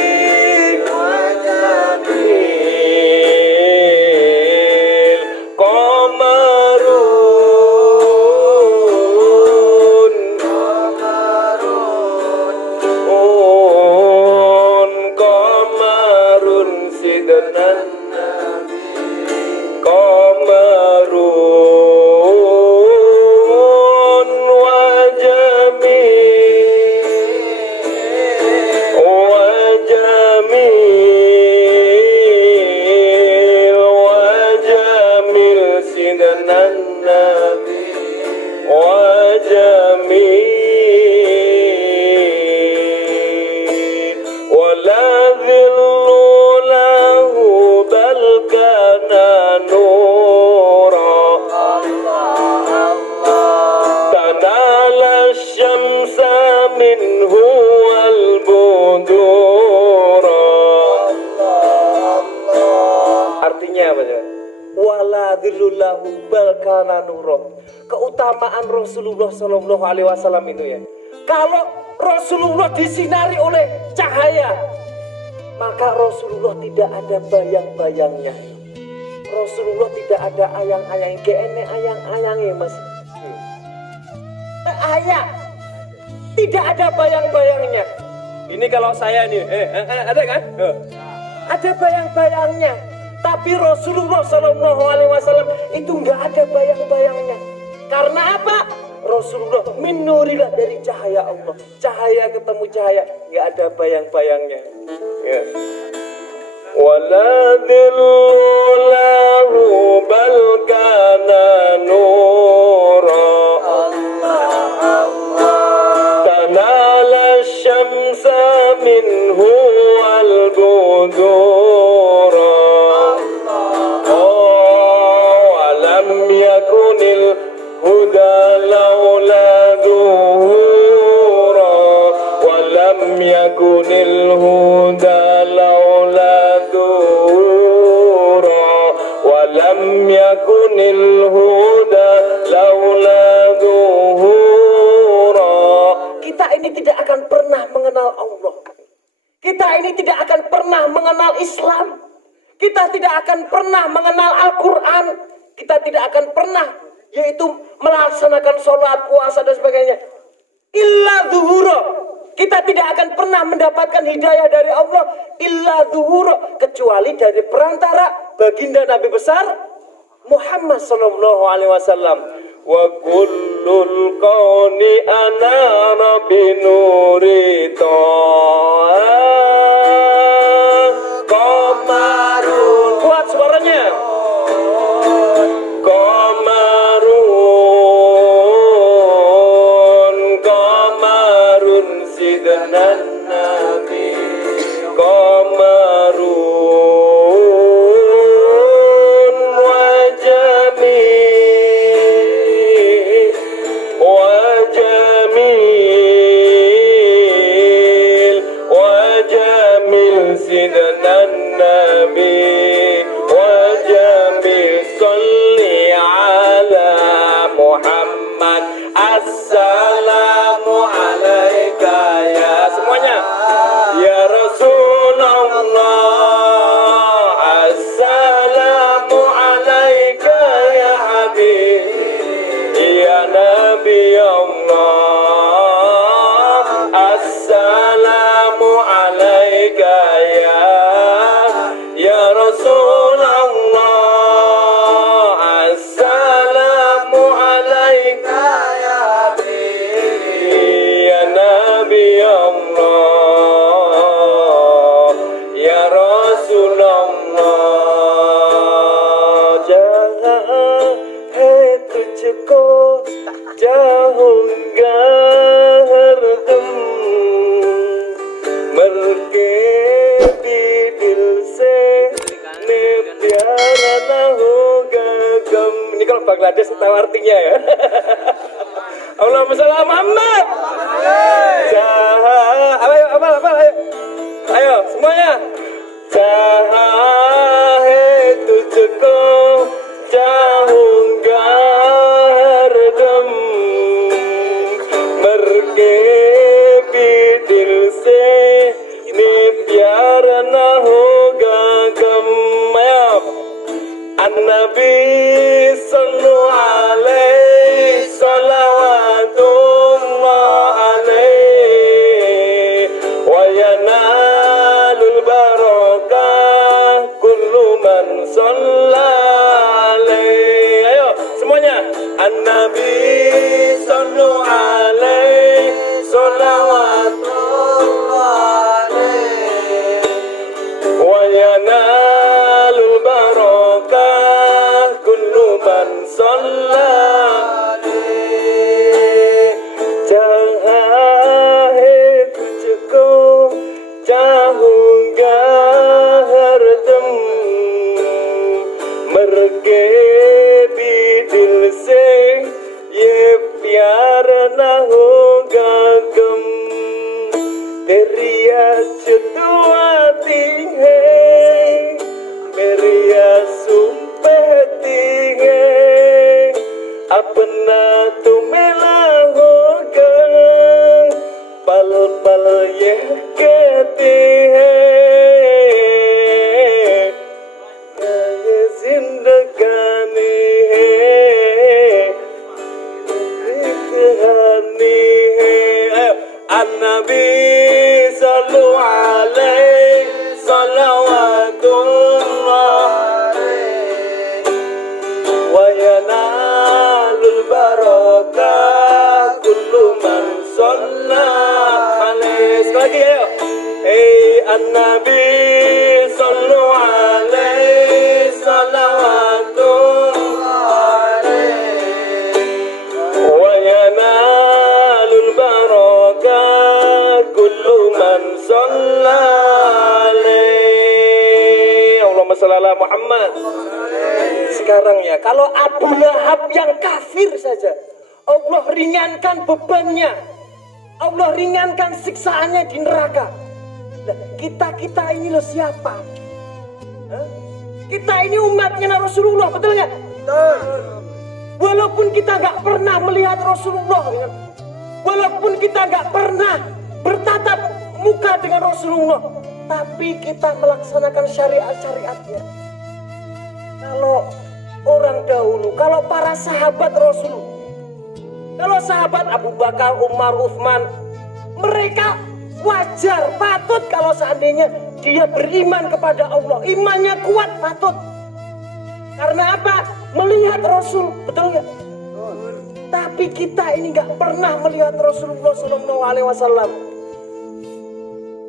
wajamil Komarun, Komarun sidanan Nabi, Komarun wajamil sidanan Nabi, wajamil wala dhillu lahu bal kana nura tanala syamsa minhu wal budura. Artinya apa ya? Wala dhillulahu bal kana nura. Keutamaan Rasulullah Sallallahu Alaihi Wasallam itu, ya. Kalau Rasulullah disinari oleh cahaya, maka Rasulullah tidak ada bayang-bayangnya. Rasulullah tidak ada ayang-ayang, kene ayang-ayangnya, Mas. Ayah, tidak ada bayang-bayangnya. Ini kalau saya nih, ada kan? Ada bayang-bayangnya. Tapi Rasulullah Sallallahu Alaihi Wasallam itu nggak ada bayang-bayangnya. Karena apa? Rasulullah min nurillah, dari cahaya Allah. Cahaya ketemu cahaya, nggak ada bayang-bayangnya. Ya. Wala dhillahu bal kana nura tanala syamsa minhu wal budura. Walam yakunil huda laula dhuhura, walam yakunil huda laula dhuhura, walam kita ini tidak akan pernah mengenal Islam. Kita tidak akan pernah mengenal Al-Quran. Kita tidak akan pernah, yaitu melaksanakan sholat, puasa, dan sebagainya. Illa zuhura. Kita tidak akan pernah mendapatkan hidayah dari Allah. Illa zuhura. Kecuali dari perantara baginda Nabi besar Muhammad sallallahu alaihi wasallam. Wa kullul qawni anara binuri qamarun. Kuat suaranya. Qamarun sidnan nabi. Qamarun wajamil sidnan nabi wajamil salli ala Muhammad. Assalamu alaika ya semuanya ya Rasulullah. Assalamu alaika ya Habib ya Nabi Allah. Assalamu alaika ya Rasulullah. Assalamu alaika ya Habib ya Nabi Allah ya Rasulullah. Jahan hai tujhko चाहूंगा हरदम मर के भी दिल से ने प्यारा ना होगा गम. Ini kalau Bangladesh tahu artinya ya. Allahumma shalli ala Muhammad. Ayo ayo semuanya. चाहे तुझको चाहूंगा हरदम मर के भी दिल से ये प्यार ना होगा गम. An-Nabi sallu alaihi salawatullah alaihi wa yanalul barakah kullu man shalla alaihi. Ayo semuanya. An-Nabi sallu alaihi salawatullah alaihi wa yanalul barakah kullu man shalla alaihi. Chahe tujhko चाहूंगा हरदम मर के भी दिल से ये प्यार ना होगा गम. तेरी आँख दुआती है मेरी आंसू बहती है अपना तो मिला होगा पल पल ये कहती है ये जिंदगानी है कहानी है. An-Nabi sallu alaihi salawatullah wa yanalul barakah kullu man shalla alaihi. Sekali lagi ayo. Hey An-Nabi sallu alaihi salawatullah wa yanalul barakah kullu man shalla alaihi. Allahumma shalli ala Muhammad. Sekarang ya, kalau Abu Lahab yang kafir saja Allah ringankan bebannya, Allah ringankan siksaannya di neraka. Nah, kita ini loh siapa? Hah? Kita ini umatnya Rasulullah, betul nggak? Walaupun kita nggak pernah melihat Rasulullah, walaupun kita nggak pernah bertatap muka dengan Rasulullah, tapi kita melaksanakan syariat-syariatnya. Kalau orang dahulu, kalau para sahabat Rasul, kalau sahabat Abu Bakar, Umar, Uthman, mereka wajar, patut kalau seandainya dia beriman kepada Allah, imannya kuat, patut. Karena apa? Melihat Rasul, betul nggak? Tapi kita ini nggak pernah melihat Rasulullah SAW.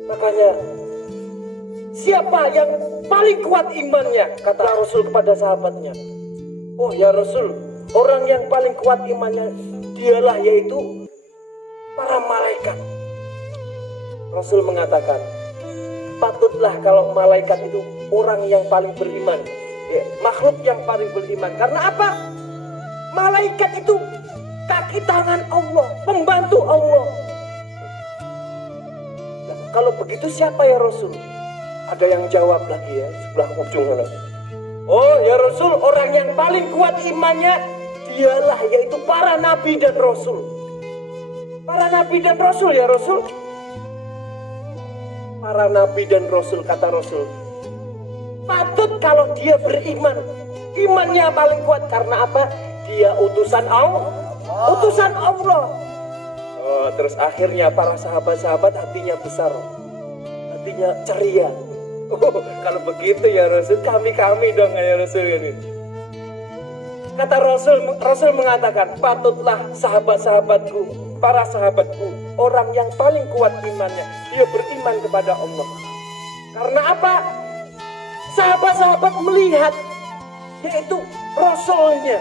Makanya siapa yang paling kuat imannya? Kata Rasul kepada sahabatnya. Oh ya Rasul, orang yang paling kuat imannya dialah yaitu para malaikat. Rasul mengatakan, patutlah kalau malaikat itu orang yang paling beriman, ya, makhluk yang paling beriman. Karena apa? Malaikat itu kaki tangan Allah, pembantu Allah. Nah, kalau begitu siapa ya Rasul? Ada yang jawab lagi ya, sebelah ujung sana. Oh ya Rasul, orang yang paling kuat imannya dialah yaitu para nabi dan rasul. Para nabi dan rasul ya Rasul. Para nabi dan rasul, kata Rasul, patut kalau dia beriman, imannya paling kuat. Karena apa? Dia utusan Allah. Utusan Allah. Oh, terus akhirnya para sahabat-sahabat hatinya besar, hatinya ceria. Oh, kalau begitu ya Rasul, kami dong ya Rasul ini. Kata Rasul mengatakan, patutlah sahabat-sahabatku, para sahabatku, orang yang paling kuat imannya, dia beriman kepada Allah. Karena apa? Sahabat-sahabat melihat, yaitu Rasulnya.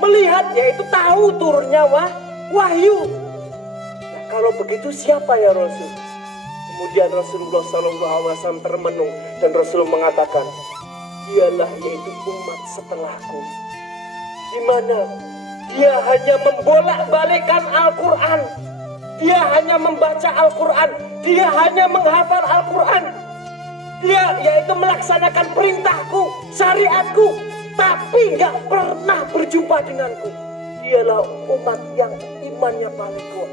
Melihat, yaitu tahu turunnya wahyu. Nah, kalau begitu siapa ya Rasul? Kemudian Rasulullah SAW termenung dan Rasul mengatakan, dialah yaitu umat setelahku, di mana dia hanya membolak-balikkan Al-Quran, dia hanya membaca Al-Quran, dia hanya menghafal Al-Quran, dia yaitu melaksanakan perintahku, syariatku, tapi nggak pernah berjumpa denganku. Dialah umat yang imannya paling kuat.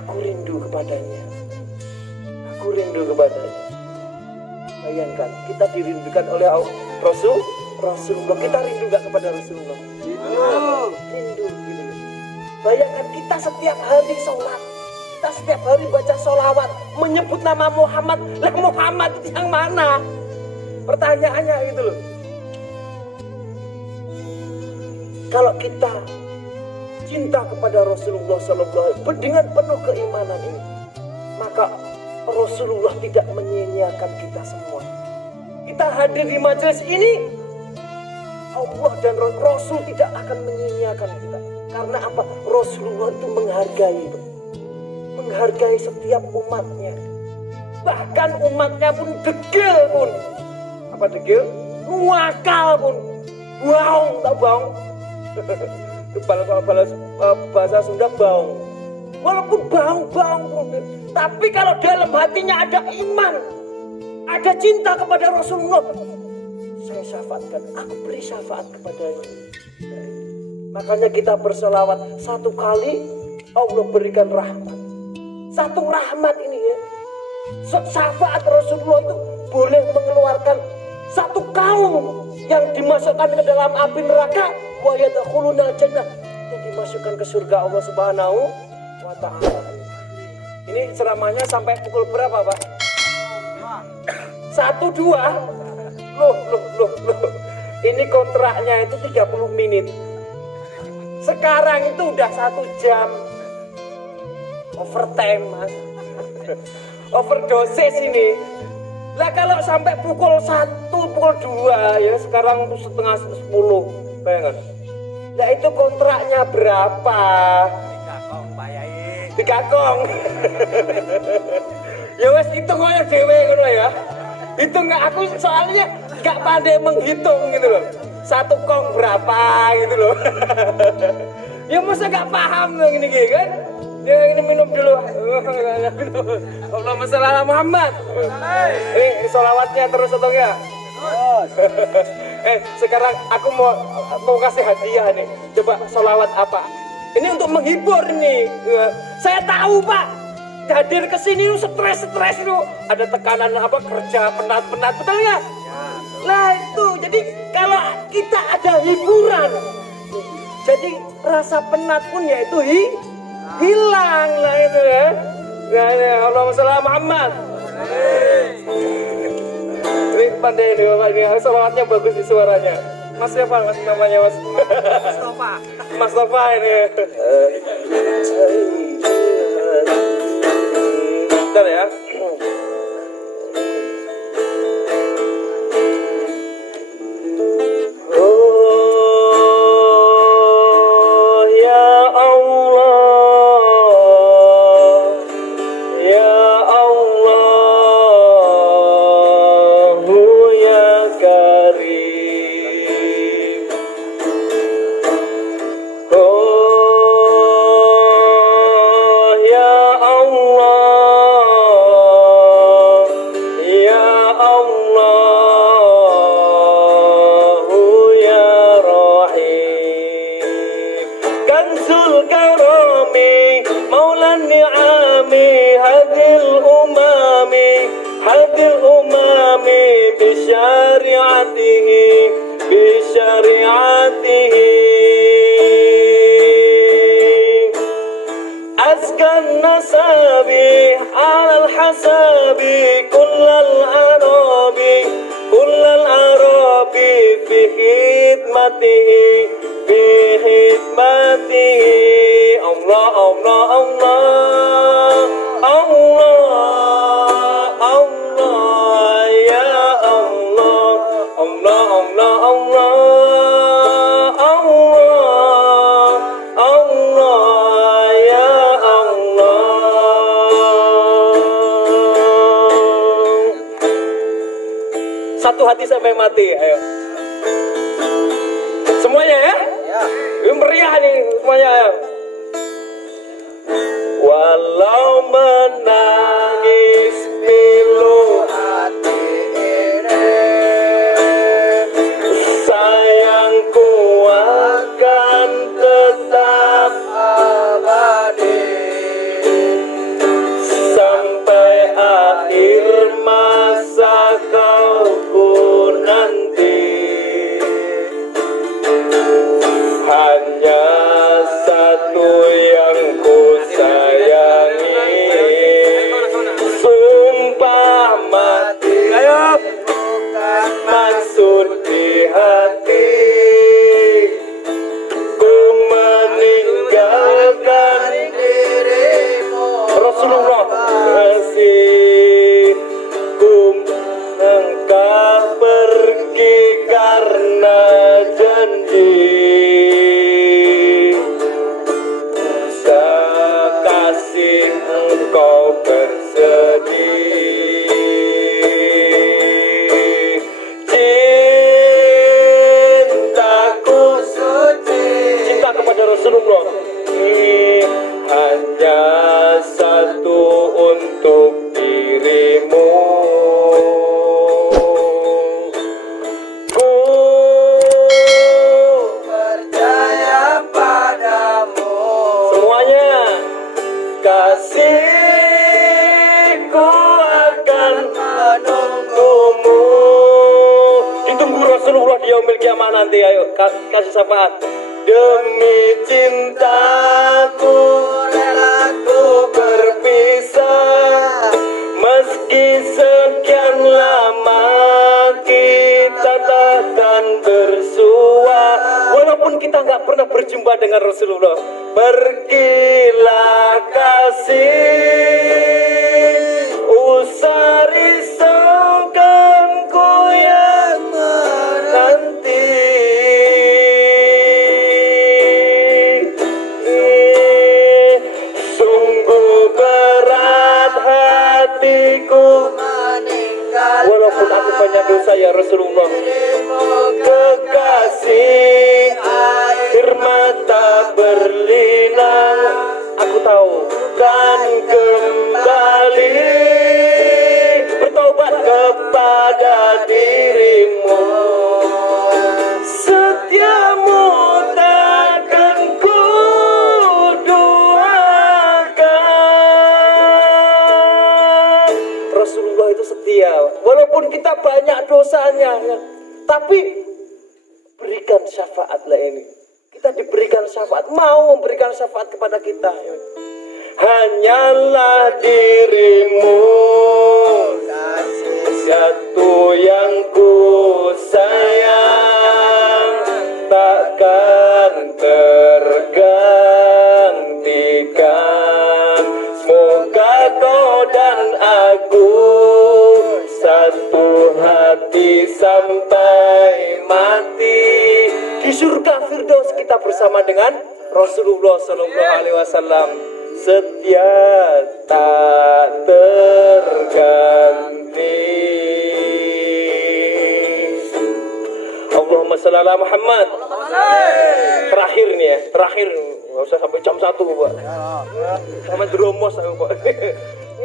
Aku rindu kepadanya. Aku rindu kepadanya. Bayangkan, kita dirindukan oleh Rasulullah. Kita rindu gak kepada Rasulullah? Rindu. Bayangkan kita setiap hari sholat, kita setiap hari baca sholawat, menyebut nama Muhammad. Lah Muhammad itu yang mana? Pertanyaannya gitu loh. Kalau kita cinta kepada Rasulullah SAW dengan penuh keimanan ini, maka Rasulullah tidak menyia-nyiakan kita semua. Kita hadir di majelis ini, Allah dan Rasul tidak akan menyia-nyiakan kita. Karena apa? Rasulullah itu menghargai setiap umatnya. Bahkan umatnya pun degil pun. Apa degil? Nuakal pun. Baung, tak baung. Kalau bahasa Sunda baung. Walaupun baung-baung pun, tapi kalau dalam hatinya ada iman, ada cinta kepada Rasulullah, saya syafaatkan, aku beri syafaat kepadanya. Makanya kita berselawat satu kali, Allah berikan rahmat. Satu rahmat ini ya, syafaat Rasulullah itu boleh mengeluarkan satu kaum yang dimasukkan ke dalam api neraka, wa yadkhulunal jannah, yang dimasukkan ke surga Allah Subhanahu wa ta'ala. Ini ceramahnya sampai pukul berapa, Pak? 1, 2. Loh. Ini kontraknya itu 30 menit. Sekarang itu udah 1 jam. Overtime, Mas. Overdosis ini. Lah kalau sampai pukul 1, pukul 2 ya, sekarang setengah 10. Bayangkan. Lah itu kontraknya berapa? 3 kong. Ya wes hitung aja dhewe ngono ya. Hitung nggak, aku soalnya nggak pandai menghitung gitu loh. 1 kong berapa gitu loh. Ya masa nggak paham loh gini kan? Ya ini minum dulu. Allahumma sholli ala Muhammad. Sholawatnya terus atau enggak? Sekarang aku mau kasih hadiah nih. Coba sholawat apa? Ini untuk menghibur nih. Saya tahu Pak, hadir ke sini stres itu, ada tekanan apa kerja penat, betul nggak? Nah itu, jadi kalau kita ada hiburan, jadi rasa penat pun ya itu hilang lah itu ya. Nah, ini Allahumma sholli ala Muhammad. Ini pandai ini Bapak ini, salawatnya bagus di suaranya. Mas siapa mas namanya mas? Mas Tova ini. Bentar ya. Satu hati sampai mati, ayo. Semuanya ya? Ini meriah nih semuanya ya. Walau menangis pilu hati ini, sayangku akan tetap abadi sampai akhir masa kau nanti. Hanya satu yang ku sayangi, sumpah mati, ayo, maksud di hati, ku meninggalkan dirimu Rasulullah kasih, ku engkau pergi karena janji. Sekasih engkau bersedih, cintaku suci, cinta kepada Rasulullah ini hanya satu untuk dirimu. Ku percaya padamu. Semuanya. Kasihku akan menunggumu. Ditunggu Rasulullah di yaumil kiamah nanti. Ayo kasih syafaat. Demi cintaku rela ku berpisah, meski sekian lama kita takkan bersua. Walaupun kita nggak pernah berjumpa dengan Rasulullah, pergilah kasih, usari sangkanku yang menanti. Sungguh berat hatiku meninggal, walaupun aku banyak dosa ya Rasulullah. Kekasih, air mata berlinang, aku tahu kan kembali bertobat kepada dirimu. Setiamu takkan ku doakan. setia. Walaupun kita banyak dosanya, ya, tapi berikan syafaatlah ini. Kita diberikan syafaat, mau memberikan syafaat kepada kita. Ya. Hanyalah dirimu satu yang ku sayang, takkan tergantikan. Semoga kau dan aku satu hati sampai mati. Di surga Firdaus kita bersama dengan Rasulullah Sallallahu Alaihi Wasallam. Setia tak terganti. Allahumma shalli ala Muhammad. Terakhir nih ya, terakhir nggak usah sampai jam 1 Pak. Sama dromos aku Pak.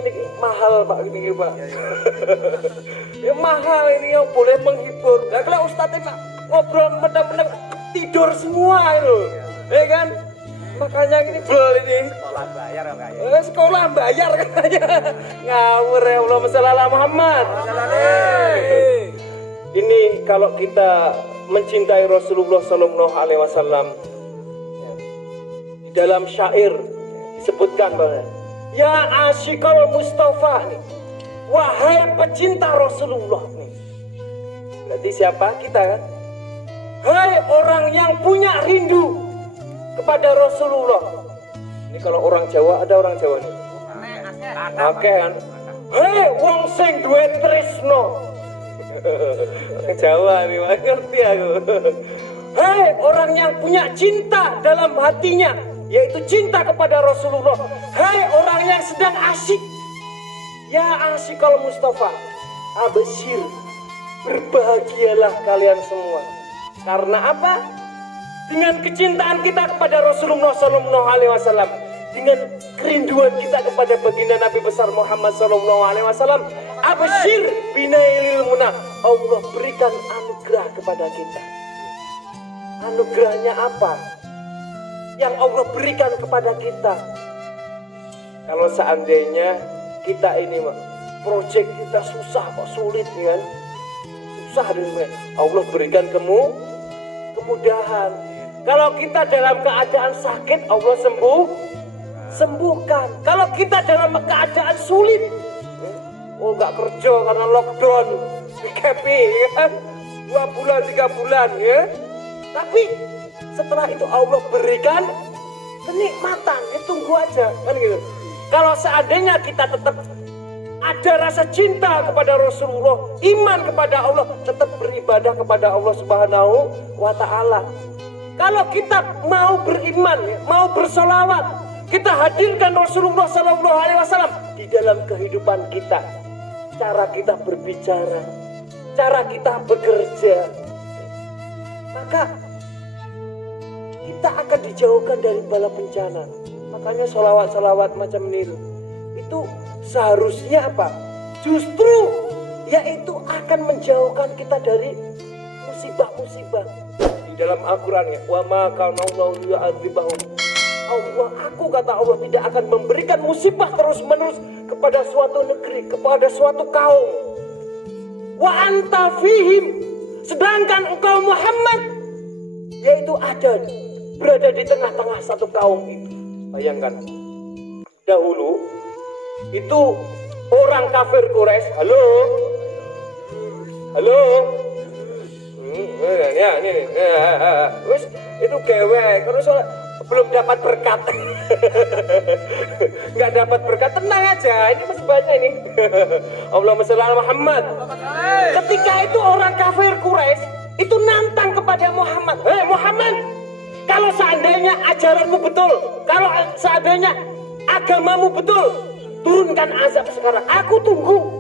Ini mahal Pak ini Pak. Ya mahal ini yang boleh menghibur. Nah kalau Ustadz Pak ngobrol medang-medang tidur semua itu, ya kan? Makanya ini bel ini. Sekolah bayar enggak? Sekolah bayar katanya. Ngawur ya Allah masalah Muhammad. Ini kalau kita mencintai Rasulullah Sallallahu Alaihi Wasallam, di dalam syair disebutkan bahwa ya asyikal Mustafa, wahai pecinta Rasulullah. Berarti siapa? Kita kan? Hai orang yang punya rindu kepada Rasulullah. Ini kalau orang Jawa, ada orang Jawa nih. Oke kan? Hei wong sing duwe tresno. Jawa nih, ngerti aku. Hei orang yang punya cinta dalam hatinya, yaitu cinta kepada Rasulullah. Hei orang yang sedang asyik, ya asyikal Mustafa, absyir, berbahagialah kalian semua. Karena apa? Dengan kecintaan kita kepada Rasulullah Sallallahu Alaihi Wasallam, dengan kerinduan kita kepada baginda Nabi besar Muhammad Sallallahu Alaihi Wasallam, absyir binailil munah, Allah berikan anugerah kepada kita. Anugerahnya apa? Yang Allah berikan kepada kita. Kalau seandainya kita ini proyek kita susah kok, sulit kan? Susah dengan Allah berikan kemudahan. Kalau kita dalam keadaan sakit, Allah sembuhkan. Kalau kita dalam keadaan sulit, oh nggak kerja karena lockdown, PKP, kan? 2 bulan, 3 bulan, ya. Tapi setelah itu Allah berikan kenikmatan, ya tunggu aja, kan gitu. Kalau seandainya kita tetap ada rasa cinta kepada Rasulullah, iman kepada Allah, tetap beribadah kepada Allah Subhanahu wa Ta'ala. Kalau kita mau beriman, mau bersolawat, kita hadirkan Rasulullah Sallallahu Alaihi Wasallam di dalam kehidupan kita. Cara kita berbicara, cara kita bekerja, maka kita akan dijauhkan dari bala bencana. Makanya solawat-solawat macam ini itu seharusnya apa? Justru yaitu akan menjauhkan kita dari musibah-musibah. Di dalam Al-Quran ya, wa ma kana Allahu yu'adzibahum. Aku kata Allah tidak akan memberikan musibah terus-menerus kepada suatu negeri, kepada suatu kaum. Wa anta fihim, sedangkan engkau Muhammad yaitu berada di tengah-tengah satu kaum itu. Bayangkan, dahulu itu orang kafir Quraisy, halo, ya ini, terus itu gewek, terus belum dapat berkat, nggak dapat berkat, tenang aja, ini masih banyak ini. Allahumma shalli ala Muhammad. Ketika itu orang kafir Quraisy itu nantang kepada Muhammad, hei Muhammad, kalau seandainya ajaranmu betul, kalau seandainya agamamu betul, turunkan azab sekarang, aku tunggu.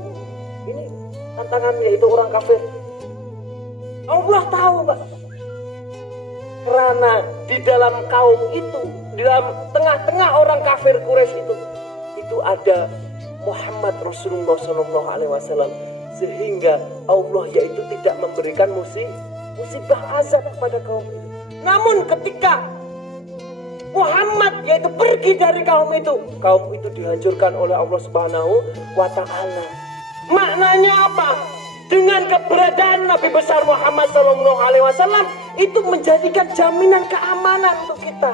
Ini tantangannya itu orang kafir. Allah tahu Pak, karena di dalam kaum itu, di dalam tengah-tengah orang kafir Quraisy itu ada Muhammad Rasulullah Sallallahu Alaihi Wasallam, sehingga Allah yaitu tidak memberikan musibah azab kepada kaum itu. Namun ketika Muhammad yaitu pergi dari kaum itu dihancurkan oleh Allah Subhanahu wa Ta'ala. Maknanya dengan keberadaan Nabi besar Muhammad SAW itu menjadikan jaminan keamanan untuk kita.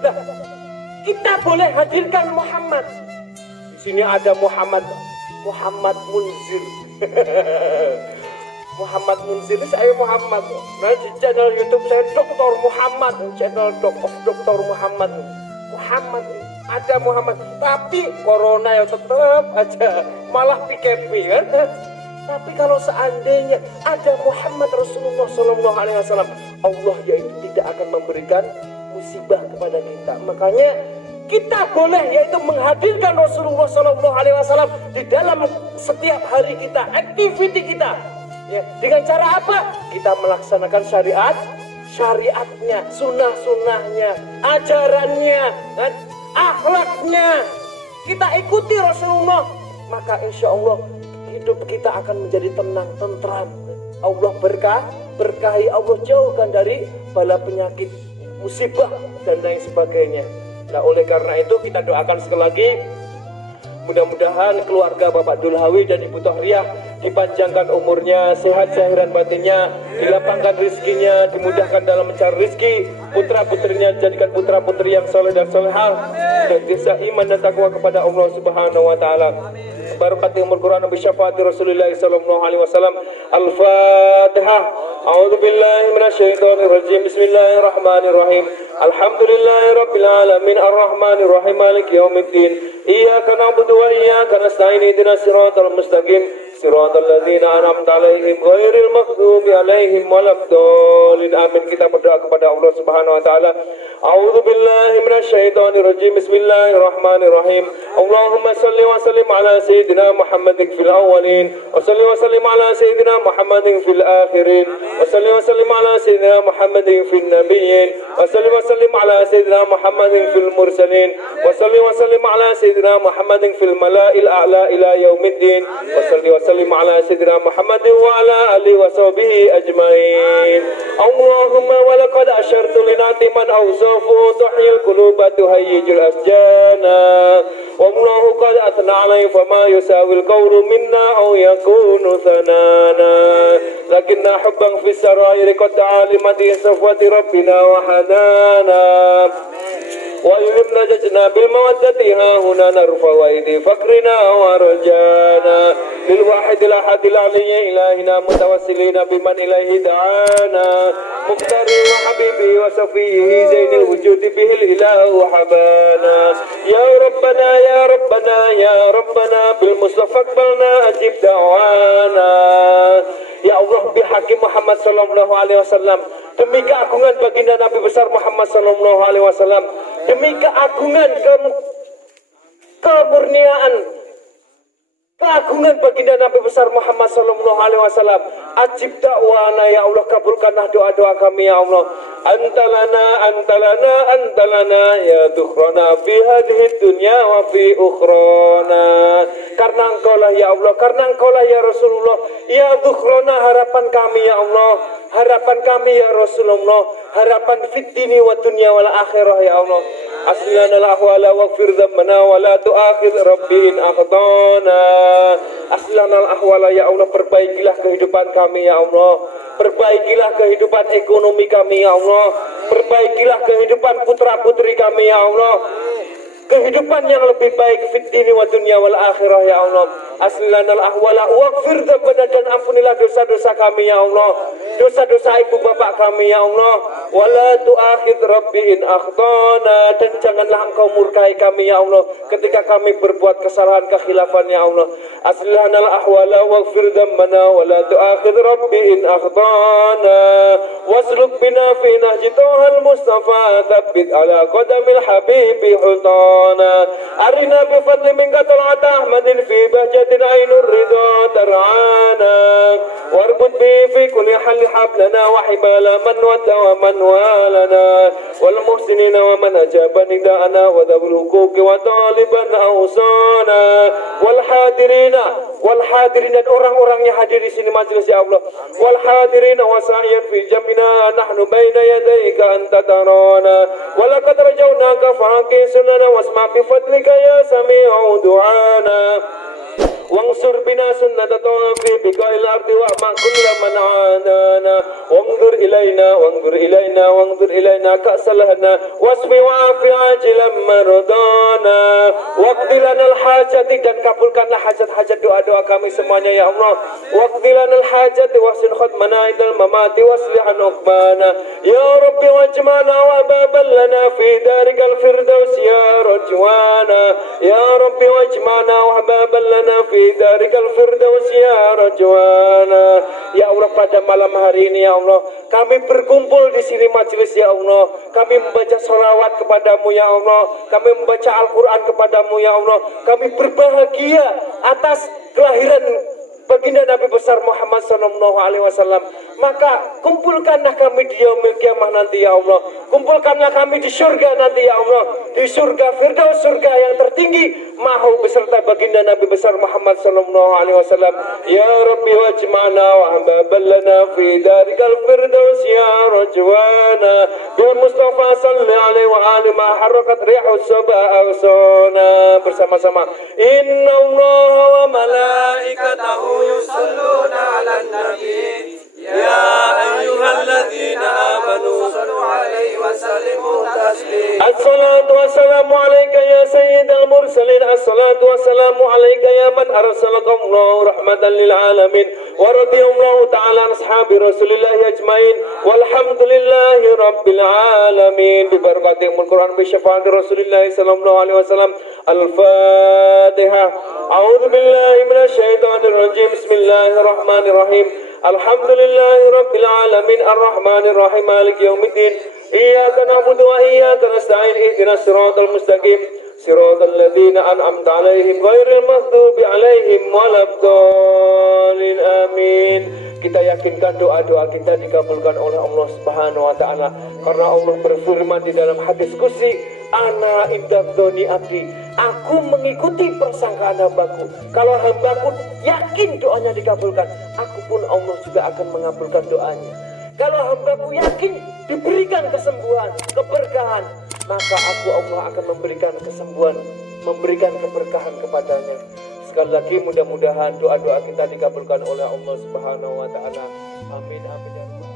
Nah, kita boleh hadirkan Muhammad. Di sini ada Muhammad Munzir. Muhammad Munzir, saya Muhammad. Nah, di channel YouTube saya Dr. Muhammad, channel Dr. Muhammad. Ada Muhammad, tapi corona ya tetap aja malah PKP kan. Tapi kalau seandainya ada Muhammad Rasulullah SAW, Allah yaitu tidak akan memberikan musibah kepada kita. Makanya kita boleh yaitu menghadirkan Rasulullah SAW di dalam setiap hari kita, aktiviti kita. Ya, dengan cara apa? Kita melaksanakan syariatnya, sunnah-sunnahnya, ajarannya, akhlaknya. Kita ikuti Rasulullah, maka insya Allah hidup kita akan menjadi tenang, tentram. Allah berkahi, Allah jauhkan dari bala penyakit, musibah dan lain sebagainya. Nah, oleh karena itu kita doakan sekali lagi, mudah-mudahan keluarga Bapak Dulhawi dan Ibu Tohriah dipanjangkan umurnya, sehat zahiran batinnya, dilapangkan rizkinya, dimudahkan dalam mencari rizki, putra putrinya dijadikan putra putri yang soleh dan solehah, dan desa iman dan takwa kepada Allah Subhanahu wa taala. Barakati umur Quran Nabi syafaati Rasulullah sallallahu alaihi wasallam. Al-Fatihah. A'udzu billahi minasyaitonir rajim. Bismillahirrahmanirrahim. Alhamdulillahirabbil alamin arrahmanir rahim maliki yaumiddin. Iyyaka na'budu wa iyyaka nasta'in ihdinas siratal mustaqim. Siratal ladzina an'amta 'alaihim ghairil maghdubi 'alaihim waladdallin. Amin. Kita berdoa kepada Allah Subhanahu wa taala. A'udzu billahi minasyaitonir rajim. Bismillahirrahmanirrahim. Allahumma shalli wa sallim ala sayyidina Muhammadin fil awwalin wa shalli wa sallim ala sayyidina Muhammadin fil akhirin wa shalli wa sallim ala sayyidina Muhammadin fil nabiyyin wa shalli wa sallim ala sayyidina Muhammadin fil mursalin wa shalli wa sallim ala sayyidina Muhammadin fil mala'il a'la ila yaumiddin wa shalli wa sallim ala sayyidina Muhammadin wa ala alihi wa sahbihi ajmain. Allahumma wa laqad ashartu linati man awsafu tuhyil quluba tuhayyijul asjana wa Allahu qad atna alaihi fama yusawil qawlu minna aw yakunu thanana lakinna hubban fis sarairi qad alimati safwati rabbina wa hadana wa yuhibna jajna bil mawaddati ha huna narfa wa idi fakrina wa rajana lil wahidil ahadil aliyyi ilahina mutawassilina biman ilaihi da'ana muqtari wa habibi wa safihi zainil wujudi bihil ilahu habana ya rabbana ya rabbana ya rabbana bil mustafa aqbalna ajib da'wana. Ya Allah, bihaqi Muhammad sallallahu alaihi wasallam, demi keagungan baginda Nabi besar Muhammad sallallahu alaihi wasallam, demi keagungan keagungan baginda Nabi besar Muhammad sallallahu alaihi wasallam, ajib da'wana, ya Allah, kabulkanlah doa-doa kami, ya Allah. Antalana ya dukhrana fi hadhihi dunya wa fi ukhrana. Karena engkaulah ya Allah, karena engkaulah ya Rasulullah, ya dukhrana, harapan kami ya Allah, harapan kami ya Rasulullah, harapan fid dini wa dunya wal akhirah ya Allah. Aslana al-ahwala waghfir dhanbana wa la tu'akhidh rabbi in akhtana. Aslana al-ahwala, ya Allah, perbaikilah kehidupan kami ya Allah, perbaikilah kehidupan ekonomi kami ya Allah, perbaikilah kehidupan putra-putri kami ya Allah, kehidupan yang lebih baik fid dini wa dunya wal akhirah ya Allah. Aslanal ahwala waghfir dhanbana, dan ampunilah dosa-dosa kami ya Allah, dosa-dosa ibu bapak kami ya Allah. Wala tu'akhidh rabbi in akhtana, dan janganlah engkau murkai kami ya Allah ketika kami berbuat kesalahan kekhilafan ya Allah. Aslanal ahwala waghfir dhanbana wala tu'akhidh rabbi in akhtana wasluk bina fi nahji tawhal mustafa thabbit ala qadamil habibi hutana arina bi fadli minka tal'at ahmadin fi bahjatin ainur ridha tar'ana warbu وخذ به في كل حل حبلنا وحبال من ود ومن والنا والمحسنين ومن أجاب نداءنا وذوي الحقوق وطالبا أوصانا والحاضرين dan orang-orang yang hadir di sini majelis ya Allah wal hadirin wa sa'iyan fi jamina nahnu baina yadayka anta tarana wa laqad rajawnaka faqi sunana wasma bi fadlika ya sami'u du'ana wansur bina sunnata tawfi bi qail ardi wa ma kullu man adana wanzur ilaina ka'salahna wasbi wa afi ajilan mardana waqdi lanal hajati dan kabulkanlah hajat-hajat doa-doa kami semuanya ya Allah waqdi lanal hajati wahsin khatmana idal mamati waslihan uqbana ya rabbi wajmana wa babal lana fi darikal firdaus ya rajwana ya rabbi wajmana wa babal lana fi darikal firdaus ya rajwana ya Allah pada malam hari ini ya Allah kami berkumpul di sini majelis ya Allah kami membaca sholawat kepadamu ya Allah kami membaca Al-Quran kepadamu ya Allah kami berbahagia atas kelahiran baginda Nabi besar Muhammad sallallahu alaihi wasallam maka kumpulkanlah kami di yaumil kiamah nanti ya Allah kumpulkanlah kami di surga nanti ya Allah di surga firdaus surga yang tertinggi mahu beserta baginda Nabi besar Muhammad sallallahu alaihi wasallam ya Rabbi wajma'na wa hababallana fi darikal firdaus ya rajwana bil Mustafa salli alaihi wa ali ma harakat rihus sab'asana bersama-sama inna allaha wa malaikatahu yusalluna 'alan nabi ya ayyuhalladzina amanu sallu 'alaihi wa sallimu taslima as-salatu wassalamu 'alaika ya sayyidal mursalin as-salatu wassalamu 'alaika ya man arsalaka rahmatan lil alamin wa radiyallahu ta'ala an ashabi rasulillah ajmain walhamdulillahi rabbil alamin bi barakatil Quran bi syafaati rasulillah sallallahu alaihi wasallam al-fatihah a'udzu billahi minasy syaithanir rajim bismillahirrahmanirrahim alhamdulillahi rabbil alamin arrahmanir rahim maliki yaumiddin iyyaka na'budu wa iyyaka nasta'in ihdinas siratal mustaqim siratal ladzina an'amta 'alaihim ghairil maghdubi 'alaihim waladdallin amin. Kita yakinkan doa-doa kita dikabulkan oleh Allah Subhanahu wa taala karena Allah berfirman di dalam hadis qudsi ana idzadzoni abdi aku mengikuti persangkaan hambaku kalau hambaku yakin doanya dikabulkan aku pun Allah juga akan mengabulkan doanya kalau hambaku yakin diberikan kesembuhan keberkahan maka aku Allah akan memberikan kesembuhan memberikan keberkahan kepadanya. Sekali lagi mudah-mudahan doa-doa kita dikabulkan oleh Allah Subhanahu wa taala. Amin amin ya rabbal alamin.